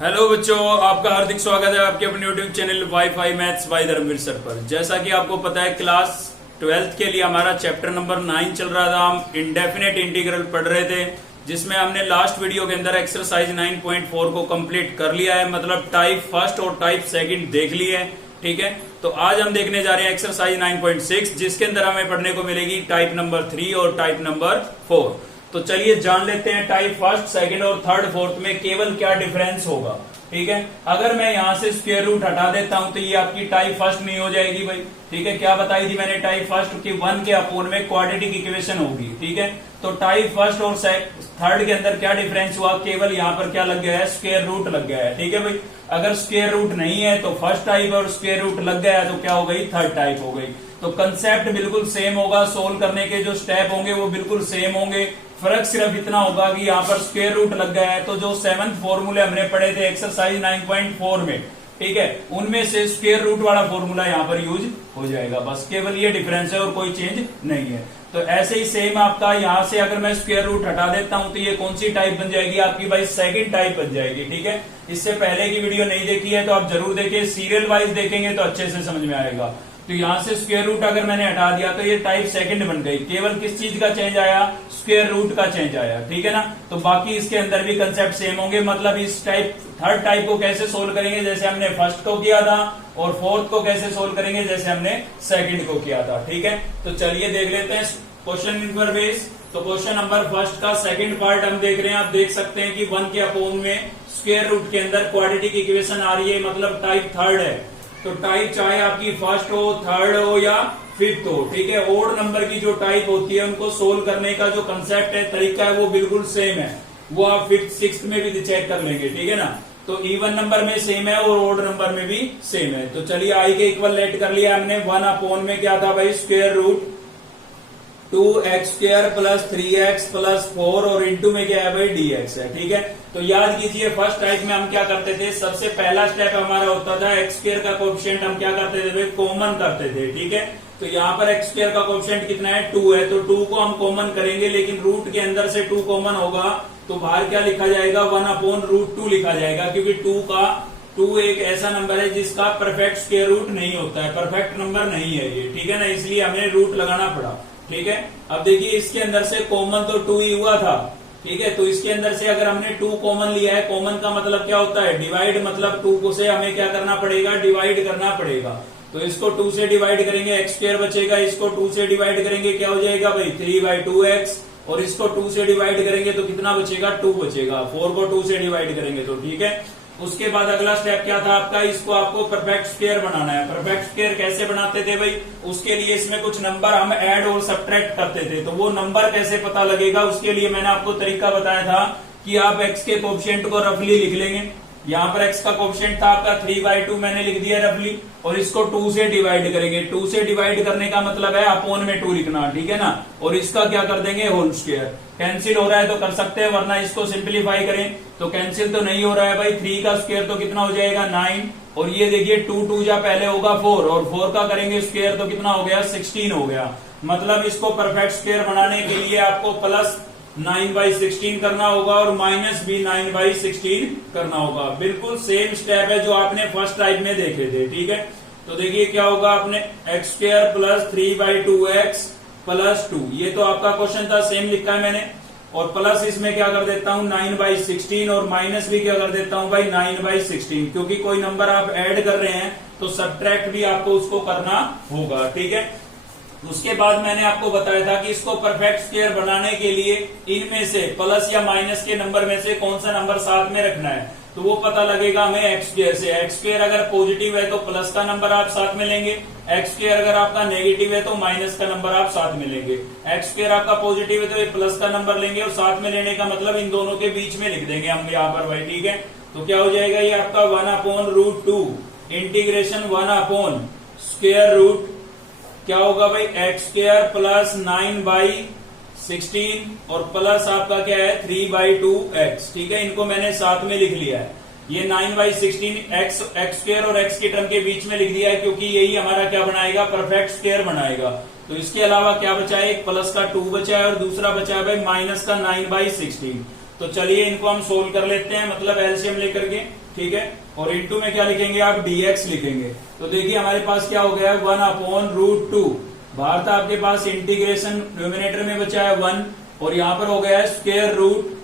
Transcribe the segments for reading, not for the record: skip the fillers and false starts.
Hello बच्चों, आपका हार्दिक स्वागत है आपके अपने YouTube channel WiFi maths by Dharmveer sir पर। जैसा कि आपको पता है, क्लास 12th के लिए हमारा चैप्टर नंबर 9 चल रहा था। हम इंडेफिनेट इंटीग्रल पढ़ रहे थे, जिसमें हमने लास्ट वीडियो के अंदर एक्सरसाइज 9.4 को कंप्लीट कर लिया है, मतलब टाइप फर्स्ट और टाइप सेकंड देख ली है। ठीक है, तो आज हम देखने जा रहे हैं एक्सरसाइज 9.6, जिसके अंदर हमें पढ़ने को मिलेगी टाइप नंबर 3 और टाइप नंबर 4। तो चलिए जान लेते हैं टाइप फर्स्ट, सेकंड और थर्ड, फोर्थ में केवल क्या डिफरेंस होगा। ठीक है, अगर मैं यहां से स्क्वायर रूट हटा देता हूं तो ये आपकी टाइप फर्स्ट नहीं हो जाएगी भाई। ठीक है, क्या बताई थी मैंने टाइप फर्स्ट की 1 के अपोन में क्वाड्रेटिक इक्वेशन होगी। ठीक है, तो टाइप फर्स्ट और थर्ड के अंदर क्या डिफरेंस हुआ, केवल यहां पर क्या लग गया है, स्क्वायर रूट लग गया है। ठीक है भाई, अगर स्क्वायर रूट नहीं है तो फर्स्ट टाइप, और स्क्वायर रूट लग गया है तो क्या हो गई, थर्ड टाइप हो गई। तो कंसेप्ट बिल्कुल सेम होगा, सोल्व करने के जो स्टेप होंगे वो बिल्कुल सेम होंगे। फर्क सिर्फ इतना होगा कि यहाँ पर स्क्वायर रूट लग गया है, तो जो 7th फॉर्मूले हमने पढ़े थे एक्सरसाइज 9.4 में, ठीक है, उनमें से स्क्वायर रूट वाला फॉर्मूला यहाँ पर यूज हो जाएगा। बस केवल ये डिफरेंस है और कोई चेंज नहीं है। तो ऐसे ही सेम आपका यहाँ से अगर मैं स्क्वायर रूट हटा देता हूं तो ये कौन सी टाइप बन जाएगी आपकी भाई, सेकंड टाइप बन जाएगी। ठीक है, इससे पहले की वीडियो नहीं देखी है तो आप जरूर देखिए, सीरियल वाइज देखेंगे तो अच्छे से समझ में आएगा। तो यहाँ से स्क्वायर रूट अगर मैंने हटा दिया तो ये टाइप सेकंड बन गई। केवल किस चीज का चेंज आया, स्क्वायर रूट का चेंज आया। ठीक है ना, तो बाकी इसके अंदर भी कंसेप्ट सेम होंगे। मतलब इस टाइप थर्ड टाइप को कैसे सोल्व करेंगे, जैसे हमने फर्स्ट को किया था, और फोर्थ को कैसे सोल्व करेंगे जैसे हमने सेकंड को किया था। ठीक है, तो चलिए देख लेते हैं क्वेश्चन नंबर बेस। तो क्वेश्चन नंबर फर्स्ट का सेकंड पार्ट हम देख रहे हैं। आप देख सकते हैं कि 1 के अपोन में स्क्वायर रूट के अंदर क्वाड्रेटिक इक्वेशन आ रही है, मतलब टाइप थर्ड है। तो टाइप चाहे आपकी फर्स्ट हो, थर्ड हो या फिफ्थ हो, ठीक है, ओड नंबर की जो टाइप होती है उनको सोल्व करने का जो कंसेप्ट है, तरीका है, वो बिल्कुल सेम है। वो आप फिफ्थ सिक्स्थ में भी चेक कर लेंगे। ठीक है ना, तो इवन नंबर में सेम है और ओड नंबर में भी सेम है। तो चलिए आई के इक्वल लेट कर लिया हमने। 1 अपोन में क्या था भाई, square root 2x² plus 3x plus 4, और इंटू में क्या है भाई, dx है। ठीक है, तो याद कीजिए फर्स्ट टाइप में हम क्या करते थे, सबसे पहला स्टेप हमारा होता था x² का कोएफिशिएंट हम क्या करते थे भाई, कॉमन करते थे। ठीक है, तो यहाँ पर x² का कोएफिशिएंट कितना है, 2 है, तो 2 को हम कॉमन करेंगे, लेकिन रूट के अंदर से 2 कॉमन होगा तो बाहर क्या लिखा जाएगा, 1/√2 लिखा जाएगा, क्योंकि 2 एक ऐसा नंबर है जिसका परफेक्ट स्क्वायर रूट नहीं होता है, परफेक्ट नंबर नहीं है ये। ठीक है ना, इसलिए हमें रूट लगाना पड़ा। ठीक है, अब देखिए इसके अंदर से कॉमन तो 2 ही हुआ था। ठीक है, तो इसके अंदर से अगर हमने 2 कॉमन लिया है, कॉमन का मतलब क्या होता है, डिवाइड, मतलब 2 को से हमें क्या करना पड़ेगा, डिवाइड करना पड़ेगा। तो इसको 2 से डिवाइड करेंगे, x² बचेगा, इसको 2 से डिवाइड करेंगे, क्या हो जाएगा भाई, 3/2x, और इसको 2 से डिवाइड करेंगे तो कितना बचेगा, 2 बचेगा। 4 को 2 से डिवाइड करेंगे तो ठीक है। उसके बाद अगला स्टेप क्या था आपका, इसको आपको परफेक्ट स्क्वायर बनाना है। परफेक्ट स्क्वायर कैसे बनाते थे भाई, उसके लिए इसमें कुछ नंबर हम ऐड और सब्ट्रैक्ट करते थे। तो वो नंबर कैसे पता लगेगा, उसके लिए मैंने आपको तरीका बताया था कि आप x के कोएफिशिएंट को रफली लिख लेंगे। यहाँ पर x का कोएफिशिएंट था आपका 3/2, मैंने लिख दिया रफली, और इसको 2 से डिवाइड करेंगे। 2 से डिवाइड करने का मतलब है अपोन में 2 लिखना। ठीक है ना, और इसका क्या कर देंगे, होल स्क्वायर। कैंसिल हो रहा है तो कर सकते हैं, वरना इसको सिंप्लीफाई करें तो कैंसिल तो नहीं हो रहा है भाई। 3 का स्क्वायर तो कितना हो जाएगा, 9, और ये देखिए 2 जा पहले होगा 4, और 4 का करेंगे स्क्वायर तो कितना हो गया, 16 हो गया। मतलब इसको परफेक्ट स्क्वायर बनाने के लिए आपको प्लस 9/16 करना होगा और माइनस भी 9/16 करना होगा। बिल्कुल सेम स्टेप है जो आपने फर्स्ट टाइप में देखे थे। ठीक है, तो देखिए क्या होगा, आपने x² प्लस 3/2x प्लस 2, ये तो आपका क्वेश्चन था, सेम लिखा है मैंने, और प्लस इसमें क्या कर देता हूं 9/16, और माइनस भी क्या कर देता हूं भाई 9/16, क्योंकि कोई नंबर आप ऐड कर रहे हैं तो सब्ट्रैक्ट भी आपको उसको करना होगा। ठीक है, उसके बाद मैंने आपको बताया था कि इसको परफेक्ट स्क्वायर बनाने के लिए इनमें से प्लस या माइनस के नंबर में से कौन सा नंबर साथ में रखना है, तो वो पता लगेगा हमें x² से। x² अगर पॉजिटिव है तो प्लस का नंबर आप साथ में लेंगे, x² अगर आपका नेगेटिव है तो माइनस का नंबर आप साथ में लेंगे। x² आपका पॉजिटिव है तो प्लस का नंबर लेंगे, और साथ में लेने का मतलब इन दोनों के बीच में लिख देंगे हम यहाँ पर भाई। ठीक है, तो क्या हो जाएगा, ये आपका 1/√2 इंटीग्रेशन 1/√, क्या होगा भाई, x² प्लस 9/16, और प्लस आपका क्या है 3/2x। ठीक है, इनको मैंने साथ में लिख लिया है। ये 9/16 x² और x के टर्म के बीच में लिख दिया है, क्योंकि यही हमारा क्या बनाएगा, परफेक्ट स्क्वायर बनाएगा। तो इसके अलावा क्या बचा है, एक प्लस का 2 बचा है और दूसरा बचा है भाई माइनस का 9/16। तो चलिए इनको हम सोल्व कर लेते हैं, मतलब एलसीएम लेकर के, ठीक है। और इनटू में क्या लिखेंगे आप, dx लिखेंगे। तो देखिए हमारे पास क्या हो गया, 1/√2। बाहर था आपके पास इंटीग्रेशन, न्यूमिनेटर में बचा है 1 और यहाँ पर हो गया है स्क्वायर रूट।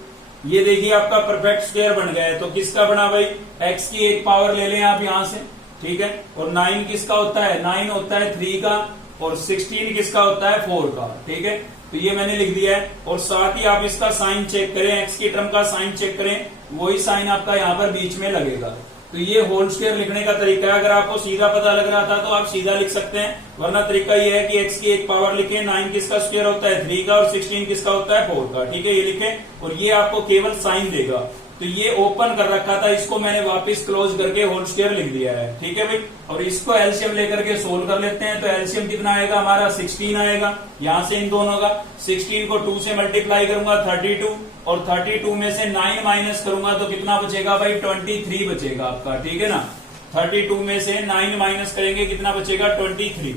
ये देखिए आपका परफेक्ट स्क्वायर बन गया है। तो किसका बना भाई, x की एक पावर ले लें आप यहां से, ठीक है। और 9 किसका होता है, 9 होता है 3 का, और 16 किसका होता है 4 का, ठीक है। तो ये मैंने लिख दिया है। और साथ ही आप इसका साइन चेक करें, x की टर्म का साइन चेक करें, वही साइन आपका यहाँ पर बीच में लगेगा। तो ये होल स्क्वायर लिखने का तरीका है। अगर आपको सीधा पता लग रहा था तो आप सीधा लिख सकते हैं, वरना तरीका ये है कि x की एक पावर लिखे, 9 किसका स्क्वायर होता है 3 का, और 16 किसका होता है 4 का, ठीक है। ये लिखे और ये आपको केवल साइन देगा। तो ये ओपन कर रखा था, इसको मैंने वापस क्लोज करके होल स्क्वायर लिख दिया है, ठीक है भाई। और इसको एलसीएम लेकर के सोल्व कर लेते हैं। तो एलसीएम कितना आएगा हमारा, 16 आएगा। यहां से इन दोनों का 16 को 2 से मल्टीप्लाई करूंगा 32, और 32 में से 9 माइनस करूंगा तो कितना बचेगा भाई, 23 बचेगा आपका, ठीक है ना। 32 में से 9 माइनस करेंगे, कितना बचेगा 23।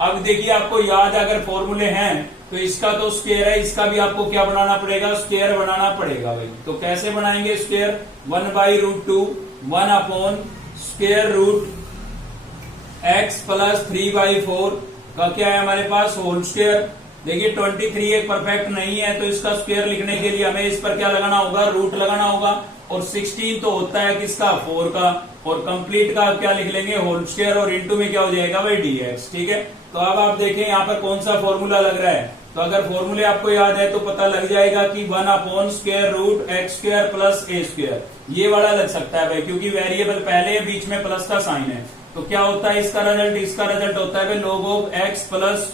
अब देखिए आपको याद है, अगर फॉर्मूले हैं तो इसका तो स्क्वायर है, इसका भी आपको क्या बनाना पड़ेगा, स्क्वायर बनाना पड़ेगा भाई। तो कैसे बनाएंगे स्क्वायर, 1/√2, 1/√√x + 3/4 का क्या है हमारे पास, होल स्क्वायर। देखिए 23 एक परफेक्ट नहीं है, तो इसका स्क्वायर लिखने के लिए हमें इस पर क्या लगाना होगा, रूट लगाना होगा। और 16 तो होता है किसका, 4 का, और कंप्लीट का क्या लिख लेंगे, होल स्क्वायर, और इनटू में क्या हो जाएगा भाई, dx, ठीक है। तो अब आप देखें यहाँ पर कौन सा फॉर्मूला लग रहा है। तो अगर फॉर्मूले आपको याद है तो पता लग जाएगा कि 1/√x² + a², ये वाला लग सकता है भाई, क्योंकि वेरिएबल पहले है, बीच में प्लस का साइन है। तो क्या होता है इसका रिजल्ट होता है भाई log of x +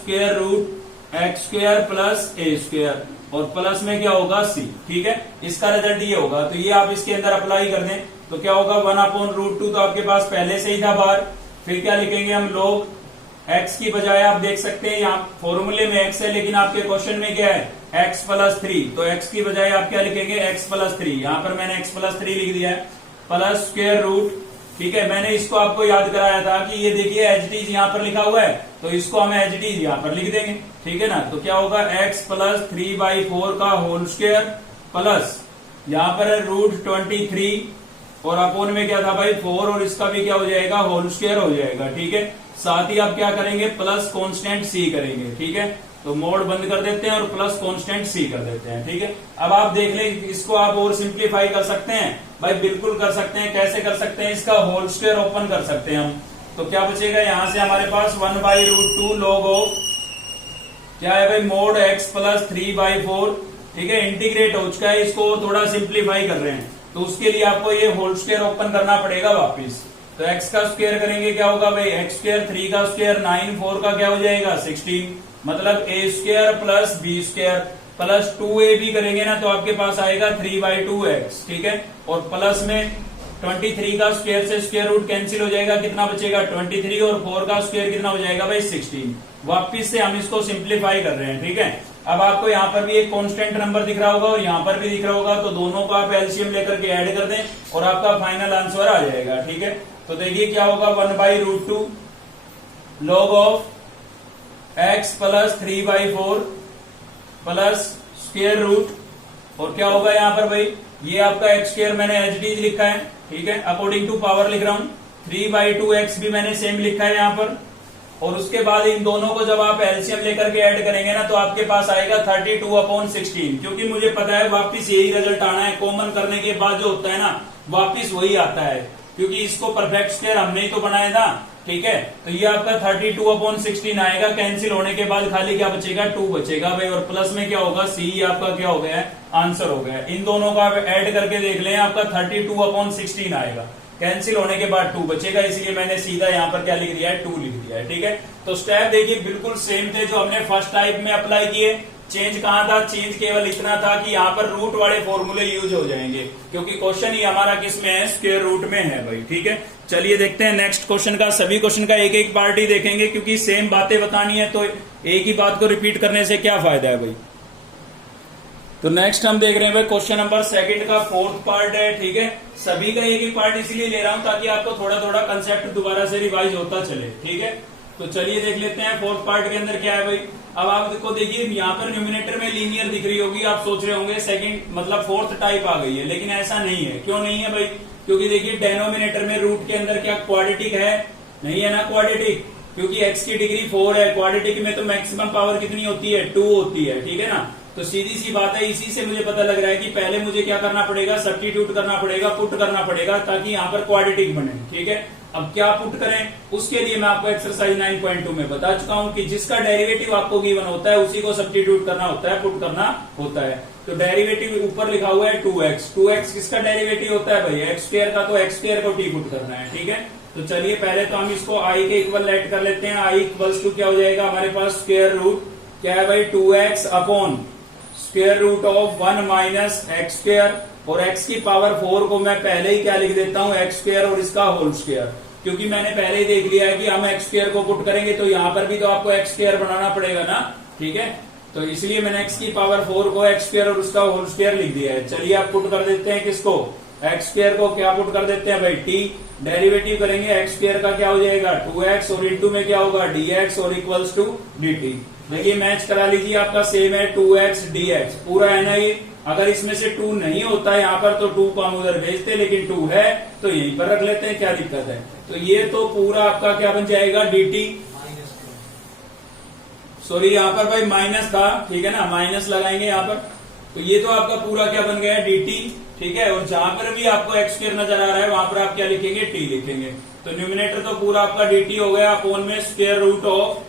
√x² + a², और प्लस में क्या होगा c, ठीक है। इसका रिजल्ट ये होगा। तो ये आप इसके अंदर अप्लाई कर दें तो क्या होगा, 1/√2 तो आपके पास पहले से ही था बाहर। फिर क्या लिखेंगे हम, log x की बजाय आप देख सकते हैं यहाँ फॉर्मूले में x है, लेकिन आपके क्वेश्चन में क्या है, x + 3। तो x की बजाय आप क्या लिखेंगे, x + 3। यहाँ पर मैंने x + 3 लिख दिया है, प्लस स्क्वायर रूट, ठीक है। मैंने इसको आपको याद कराया था कि ये देखिए एच डी यहाँ पर लिखा हुआ है, तो इसको हम एच डी यहाँ पर लिख देंगे, ठीक है ना। तो क्या होगा, x + 3/4 का होल स्क्वायर प्लस यहाँ पर है √23, और अपोन में क्या था भाई 4, और इसका भी क्या हो जाएगा, होल स्क्वायर हो जाएगा, ठीक है। साथ ही आप क्या करेंगे, प्लस कांस्टेंट c करेंगे, ठीक है। तो मोड बंद कर देते हैं और प्लस कांस्टेंट c कर देते हैं, ठीक है। अब आप देख लें, इसको आप और सिंप्लीफाई कर सकते हैं भाई, बिल्कुल कर सकते हैं। कैसे कर सकते हैं, इसका होल स्क्वायर ओपन कर सकते हैं हम। तो क्या बचेगा, यहां से हमारे पास 1/√2 log of क्या है भाई, mod x + 3/4, ठीक है। इंटीग्रेट हो चुका है, इसको थोड़ा सिंप्लीफाई कर रहे हैं, तो उसके लिए आपको ये होल स्क्वायर ओपन करना पड़ेगा वापिस। तो x का स्क्वायर करेंगे, क्या होगा भाई, x², 3 का स्क्वायर 9, 4 का क्या हो जाएगा 16, मतलब a² + b² प्लस 2ab करेंगे ना, तो आपके पास आएगा 3/2x, ठीक है। और प्लस में 23 का स्क्वायर से स्क्वायर रूट कैंसिल हो जाएगा, कितना बचेगा 23, और 4 का स्क्वायर कितना हो जाएगा भाई 16। वापिस से हम इसको सिंप्लीफाई कर रहे हैं, ठीक है। अब आपको यहाँ पर भी एक कांस्टेंट नंबर दिख रहा होगा और यहाँ पर भी दिख रहा होगा, तो दोनों को आप एलसीएम लेकर के ऐड कर दें और आपका फाइनल आंसर आ जाएगा, ठीक है। तो देखिए क्या होगा, 1/√2 log of x + 3/4 plus square root, और क्या होगा यहाँ पर भाई, ये आपका x² मैंने एच डी लिखा है, ठीक है, अकॉर्डिंग टू पावर लिख रहा हूं। 3/2x भी मैंने सेम लिखा है यहाँ पर, और उसके बाद इन दोनों को जब आप एलसीएम लेकर के ऐड करेंगे ना, तो आपके पास आएगा 32/16, क्योंकि मुझे पता है वापिस यही रिजल्ट आना है। कॉमन करने के बाद जो होता है ना, वापिस वही आता है, क्योंकि इसको परफेक्ट स्क्वायर हमने ही तो बनाया था, ठीक है। तो ये आपका 32/16 आएगा, कैंसिल होने के बाद खाली क्या बचेगा, 2 बचेगा भाई, और प्लस में क्या होगा, सी आपका क्या हो गया, आंसर हो गया। इन दोनों को आप ऐड करके देख लें, आपका 32/16 आएगा, कैंसिल होने के बाद 2 बचेगा, इसलिए मैंने सीधा यहाँ पर क्या लिख दिया है, 2 लिख दिया है, ठीक है। तो स्टेप देखिए बिल्कुल सेम थे जो हमने फर्स्ट टाइप में अप्लाई किए। चेंज कहां था, चेंज केवल इतना था कि यहाँ पर रूट वाले फॉर्मूले यूज हो जाएंगे, क्योंकि क्वेश्चन ही हमारा किस में है, स्क्वायर रूट में है भाई, ठीक है। चलिए देखते हैं नेक्स्ट क्वेश्चन का। सभी क्वेश्चन का एक एक पार्ट ही देखेंगे, क्योंकि सेम बातें बतानी है, तो एक ही बात को रिपीट करने से क्या फायदा है भाई। तो नेक्स्ट हम देख रहे हैं भाई क्वेश्चन नंबर 2 का 4th पार्ट है, ठीक है। सभी का एक एक पार्ट इसलिए ले रहा हूं ताकि आपको थोड़ा थोड़ा कंसेप्ट दोबारा से रिवाइज होता चले, ठीक है। तो चलिए देख लेते हैं फोर्थ पार्ट के अंदर क्या है भाई। अब आप देखो, देखिए यहाँ पर न्यूमिनेटर में लीनियर दिख रही होगी, आप सोच रहे होंगे सेकंड मतलब फोर्थ टाइप आ गई है, लेकिन ऐसा नहीं है। क्यों नहीं है भाई? क्योंकि देखिए डेनोमिनेटर में रूट के अंदर क्या क्वाड्रेटिक है? नहीं है ना क्वाड्रेटिक, क्योंकि x की डिग्री 4 है। क्वाड्रेटिक में तो मैक्सिमम पावर कितनी होती है? 2 होती है, ठीक है ना। तो सीधी सी बात है, इसी से मुझे पता लग रहा है कि पहले मुझे क्या करना पड़ेगा? सब्स्टिट्यूट करना पड़ेगा, पुट करना पड़ेगा, ताकि यहाँ पर क्वाड्रेटिक बने, ठीक है। अब क्या पुट करें? उसके लिए मैं आपको एक्सरसाइज 9.2 में बता चुका हूं कि जिसका डेरिवेटिव आपको गिवन होता है उसी को सब्स्टिट्यूट करना होता है, पुट करना होता है। तो डेरिवेटिव ऊपर लिखा हुआ है 2x। 2x किसका डेरिवेटिव होता है भाई? x स्क्वायर का, तो x स्क्वायर को t पुट करना है, ठीक है। तो चलिए पहले तो हम इसको i के इक्वल लेट कर लेते हैं। i इक्वल्स टू क्या हो जाएगा हमारे पास? स्क्वायर रूट क्या है भाई? 2x upon square root of 1 minus x square, और x की पावर 4 को मैं पहले ही क्या लिख देता हूं? एक्स स्क्वायर और इसका होल स्क्वायर, क्योंकि मैंने पहले ही देख लिया है कि हम एक्स स्क्वायर को पुट करेंगे तो यहाँ पर भी तो आपको एक्स स्क्वायर बनाना पड़ेगा ना, ठीक है। तो इसलिए मैंने x की पावर 4 को एक्स स्क्वायर और उसका होल स्क्वायर लिख दिया है। चलिए आप पुट कर देते हैं किसको? एक्स स्क्वायर को क्या पुट कर देते हैं भाई? t। डेरिवेटिव करेंगे एक्स स्क्वायर का, क्या हो जाएगा? 2x, और इंटू में क्या होगा? dx, और इक्वल्स टू dt। देखिए मैच करा लीजिए, आपका सेम है 2x dx, पूरा है ना ये। अगर इसमें से 2 नहीं होता है यहाँ पर तो 2 को हम उधर भेजते, लेकिन 2 है तो यहीं पर रख लेते हैं, क्या दिक्कत है। तो ये तो पूरा आपका क्या बन जाएगा? dt। सॉरी यहाँ पर भाई माइनस था, ठीक है ना, माइनस लगाएंगे यहाँ पर। तो ये तो आपका पूरा क्या बन गया? dt, ठीक है। और जहां पर भी आपको एक्स स्क्वायर नजर आ रहा है वहां पर आप क्या लिखेंगे? t लिखेंगे। तो न्यूमिनेटर तो पूरा आपका dt हो गया, अपोन में स्क्वायर रूट ऑफ,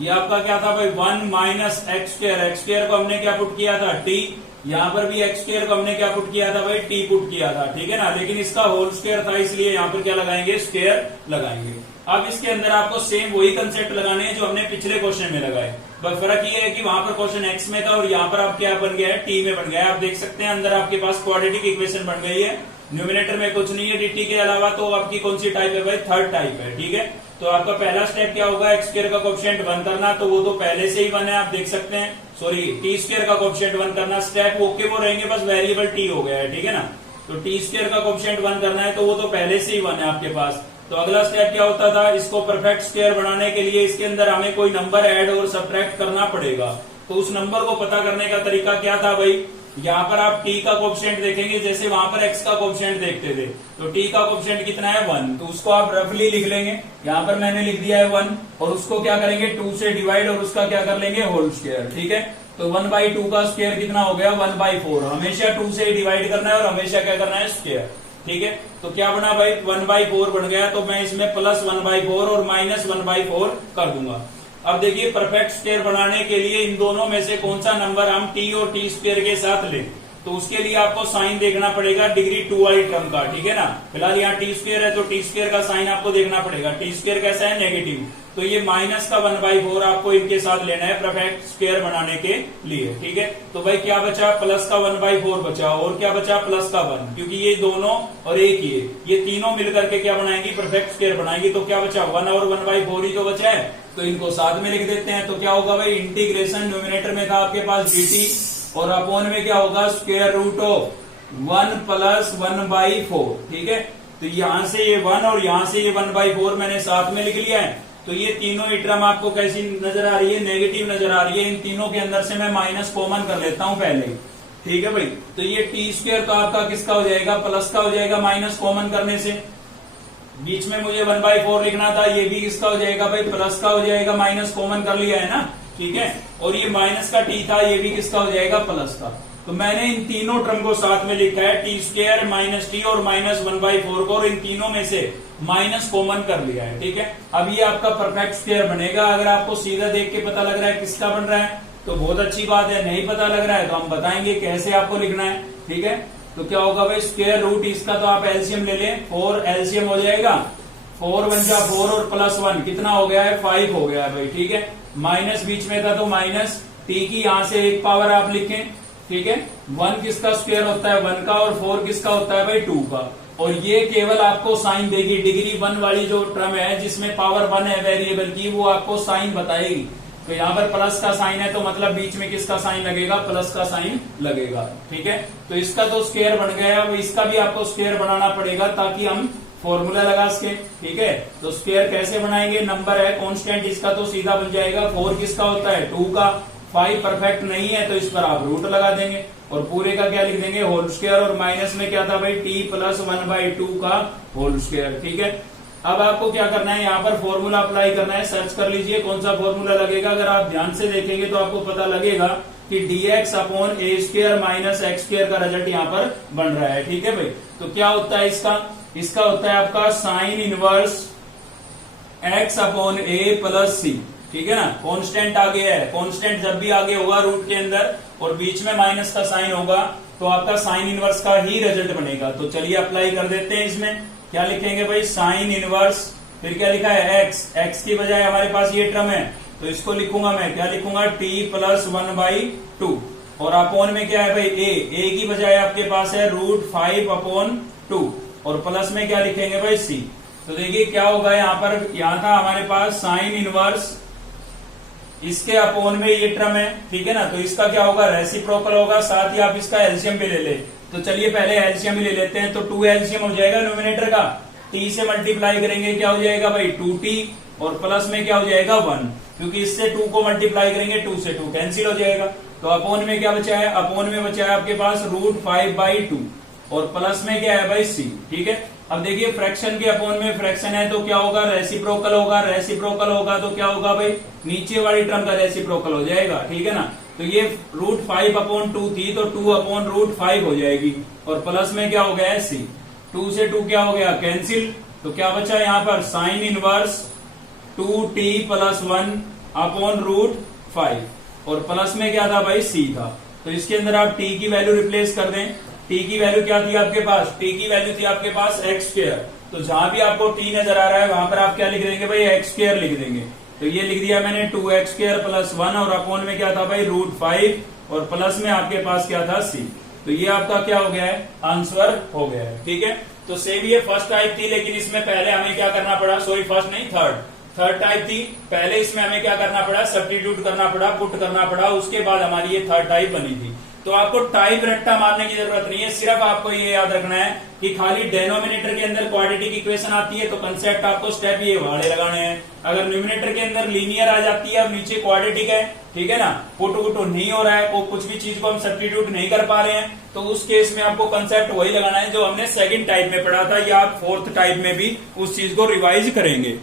ये आपका क्या था भाई? 1 minus x square. X square को हमने क्या पुट किया था? t। यहाँ पर भी एक्स स्क्वायर को हमने क्या पुट किया था भाई? t पुट किया था, ठीक है ना। लेकिन इसका होल स्क्वायर था, इसलिए यहाँ पर क्या लगाएंगे? स्क्वायर लगाएंगे। अब इसके अंदर आपको सेम वही कंसेप्ट लगाने हैं जो हमने पिछले क्वेश्चन में लगाए, बस फर्क ये है कि वहां पर क्वेश्चन x में था और यहाँ पर आप क्या बन गया है? t में बन गया है। आप देख सकते हैं अंदर आपके पास क्वाड्रेटिक इक्वेशन बन गई है। न्यूमिनेटर में कुछ नहीं है dt के अलावा, तो आपकी कौन सी टाइप है भाई? थर्ड टाइप है, ठीक है। तो आपका पहला स्टेप क्या होगा? एक्स स्क्वायर का कोएफिशिएंट 1 करना, तो वो तो पहले से ही 1 है, आप देख सकते हैं। सॉरी, टी स्क्वायर का कोएफिशिएंट 1 करना, स्टेप ओके वो रहेंगे, बस वेरिएबल t हो गया है, ठीक है ना। तो टी स्क्वायर का कोएफिशिएंट 1 करना है, तो वो तो पहले से ही 1 है आपके पास। तो अगला स्टेप क्या होता था? इसको परफेक्ट स्क्वायर बनाने के लिए इसके अंदर हमें कोई नंबर ऐड और सब्ट्रैक्ट करना पड़ेगा। तो उस नंबर को पता करने का तरीका क्या था भाई? यहाँ पर आप t का कोएफिशिएंट देखेंगे, जैसे वहां पर x का कोएफिशिएंट देखते थे, तो t का कोएफिशिएंट कितना है? 1। तो उसको आप रफली लिख लेंगे, यहाँ पर मैंने लिख दिया है 1, और उसको क्या करेंगे? 2 से डिवाइड, और उसका क्या कर लेंगे? होल स्क्वायर, ठीक है। तो 1/2 का स्क्वायर कितना हो गया? 1/4। हमेशा 2 से डिवाइड करना है और हमेशा क्या करना है? स्क्वायर, ठीक है। तो क्या बना भाई? 1/4 बन गया। तो मैं इसमें प्लस 1/4 और माइनस 1/4 कर दूंगा। अब देखिए परफेक्ट स्क्वायर बनाने के लिए इन दोनों में से कौन सा नंबर हम t और t स्क्वायर के साथ लें, तो उसके लिए आपको साइन देखना पड़ेगा डिग्री 2 वाली टर्म का, ठीक है ना। फिलहाल यहाँ टी स्क्वायर है तो टी स्क्वायर का साइन आपको देखना पड़ेगा। टी स्क्वायर कैसा है? नेगेटिव। तो ये माइनस का 1/4 आपको इनके साथ लेना है परफेक्ट स्क्वायर बनाने के लिए, ठीक है। तो भाई क्या बचा? प्लस का 1/4 बचा, और क्या बचा? प्लस का 1, क्योंकि ये दोनों और एक ये तीनों मिलकर के क्या बनाएंगी? परफेक्ट स्क्वायर बनाएंगी। तो क्या बचा? 1 और 1/4 ही तो बचा है, तो इनको साथ में लिख देते हैं। तो क्या होगा भाई? इंटीग्रेशन न्यूमिनेटर में था आपके पास dt, और अपोन में क्या होगा? स्क्वायर रूट ऑफ 1 प्लस 1/4, ठीक है। तो यहां से ये 1 और यहां से ये 1/4 मैंने साथ में लिख लिया है। तो ये तीनों ही टर्म आपको कैसी नजर आ रही है? नेगेटिव नजर आ रही है। इन तीनों के अंदर से मैं माइनस कॉमन कर लेता हूं पहले, ठीक है भाई। तो ये टी स्क्वायर तो आपका किसका हो जाएगा? प्लस का हो जाएगा, माइनस कॉमन करने से। बीच में मुझे 1/4 लिखना था, ये भी किसका हो जाएगा भाई? प्लस का हो जाएगा, माइनस कॉमन कर लिया है ना, ठीक है। और ये माइनस का t था, ये भी किसका हो जाएगा? प्लस का। तो मैंने इन तीनों टर्म को साथ में लिखा है, टी स्क्वायर माइनस टी और माइनस 1/4 को, और इन तीनों में से माइनस कॉमन कर लिया है, ठीक है। अब ये आपका परफेक्ट स्क्वायर बनेगा। अगर आपको सीधा देख के पता लग रहा है किसका बन रहा है तो बहुत अच्छी बात है, नहीं पता लग रहा है तो हम बताएंगे कैसे आपको लिखना है, ठीक है। तो क्या होगा भाई? स्क्वायर रूट इसका तो आप एलसीएम ले लें, 4 एलसीएम हो जाएगा, 4 1 जा 4 और प्लस 1 कितना हो गया है? 5 हो गया है भाई, ठीक है। माइनस बीच में था तो माइनस, टी की यहां से एक पावर आप लिखें, ठीक है। 1 किसका स्क्वायर होता है? 1 का, और 4 किसका होता है भाई? 2 का। और ये केवल आपको साइन देगी, डिग्री 1 वाली जो टर्म है जिसमें पावर 1 है वेरिएबल की, वो आपको साइन बताएगी। तो यहाँ पर प्लस का साइन है तो मतलब बीच में किसका साइन लगेगा? प्लस का साइन लगेगा, ठीक है। तो इसका तो स्क्वायर बन गया, अब इसका भी आपको स्क्वायर बनाना पड़ेगा ताकि हम फॉर्मूला लगा इसके, ठीक है। तो स्क्वायर कैसे बनाएंगे, नंबर है कांस्टेंट इसका तो सीधा बन जाएगा 4 किसका होता है 2 का, 5 परफेक्ट नहीं है तो इस पर आप रूट लगा देंगे और पूरे का क्या लिख देंगे होल स्क्वायर, और माइनस में क्या था भाई t प्लस 1/2 का होल स्क्वायर, ठीक है। अब आपको क्या करना है, यहाँ पर फॉर्मूला अप्लाई करना है, सर्च कर लीजिए कौन सा फॉर्मूला लगेगा। अगर आप ध्यान से देखेंगे तो आपको पता लगेगा कि dx अपॉन ए स्क्वायर माइनस एक्स स्क्वायर का रिजल्ट यहाँ पर बन रहा है, ठीक है भाई। तो क्या होता है इसका होता है आपका साइन इनवर्स x अपॉन ए प्लस सी, ठीक है ना। कांस्टेंट आगे है, कांस्टेंट जब भी आगे होगा रूट के अंदर और बीच में माइनस का साइन होगा तो आपका साइन इनवर्स का ही रिजल्ट बनेगा। तो चलिए अप्लाई कर देते हैं। इसमें क्या लिखेंगे भाई, साइन इनवर्स, फिर क्या लिखा है x की बजाय हमारे पास ये टर्म है तो इसको लिखूंगा मैं, क्या लिखूंगा t प्लस 1/2, और अपॉन में क्या है भाई a की बजाय आपके पास है √5/2, और प्लस में क्या लिखेंगे भाई c। तो देखिए क्या होगा यहाँ पर, यहाँ था हमारे पास साइन इनवर्स, इसके अपॉन में ये टर्म है, ठीक है ना। तो इसका क्या होगा रेसिप्रोकल होगा, साथ ही आप इसका एलसीएम भी ले ले। तो चलिए पहले एलसीएम ही ले लेते हैं। तो 2 एलसीएम हो जाएगा न्यूमिनेटर का, t से मल्टीप्लाई करेंगे क्या हो जाएगा भाई 2t, और प्लस में क्या हो जाएगा 1, क्योंकि इससे 2 को मल्टीप्लाई करेंगे 2 से 2 कैंसिल हो जाएगा। तो अपॉन में क्या बचा है, अपॉन में बचा है आपके पास √5/2, और प्लस में क्या है भाई c, ठीक है। अब देखिए फ्रैक्शन के अपॉन में फ्रैक्शन है तो क्या होगा रेसिप्रोकल होगा, रेसिप्रोकल होगा तो क्या होगा भाई नीचे वाली टर्म का रेसिप्रोकल हो जाएगा, ठीक है ना। तो ये √5/2 थी तो 2/√5 हो जाएगी, और प्लस में क्या हो गया है c, 2 से 2 क्या हो गया कैंसिल। तो क्या बचा यहाँ पर साइन इनवर्स 2t प्लस 1/√5, और प्लस में क्या था भाई c था। तो इसके अंदर आप t की वैल्यू रिप्लेस कर दें। t की वैल्यू क्या थी आपके पास, t की वैल्यू थी आपके पास एक्स स्क्वायर, तो जहां भी आपको t नजर आ रहा है वहां पर आप क्या लिख देंगे भाई एक्स स्क्वायर लिख देंगे। तो ये लिख दिया मैंने 2x² प्लस 1, और अपॉन में क्या था भाई √5, और प्लस में आपके पास क्या था c। तो ये आपका क्या हो गया है, आंसर हो गया है, ठीक है। तो सेम ये फर्स्ट टाइप थी, लेकिन इसमें पहले हमें क्या करना पड़ा, सॉरी फर्स्ट नहीं थर्ड टाइप थी। पहले इसमें हमें क्या करना पड़ा, सब्स्टिट्यूट करना पड़ा, पुट करना पड़ा, उसके बाद हमारी ये थर्ड टाइप बनी थी। तो आपको टाइप रट्टा मारने की जरूरत नहीं है, सिर्फ आपको ये याद रखना है कि खाली डेनोमिनेटर के अंदर क्वाड्रेटिक इक्वेशन आती है तो कंसेप्ट आपको स्टेप ये वाले लगाने हैं। अगर न्यूमिनेटर के अंदर लीनियर आ जाती है और नीचे क्वाड्रेटिक है, ठीक है ना, पुट वुट नहीं हो रहा है, वो कुछ भी चीज को हम सब्स्टिट्यूट नहीं कर पा रहे हैं, तो उस केस में आपको कंसेप्ट वही लगाना है जो हमने सेकंड टाइप में पढ़ा था, या आप फोर्थ टाइप में भी उस चीज को रिवाइज करेंगे।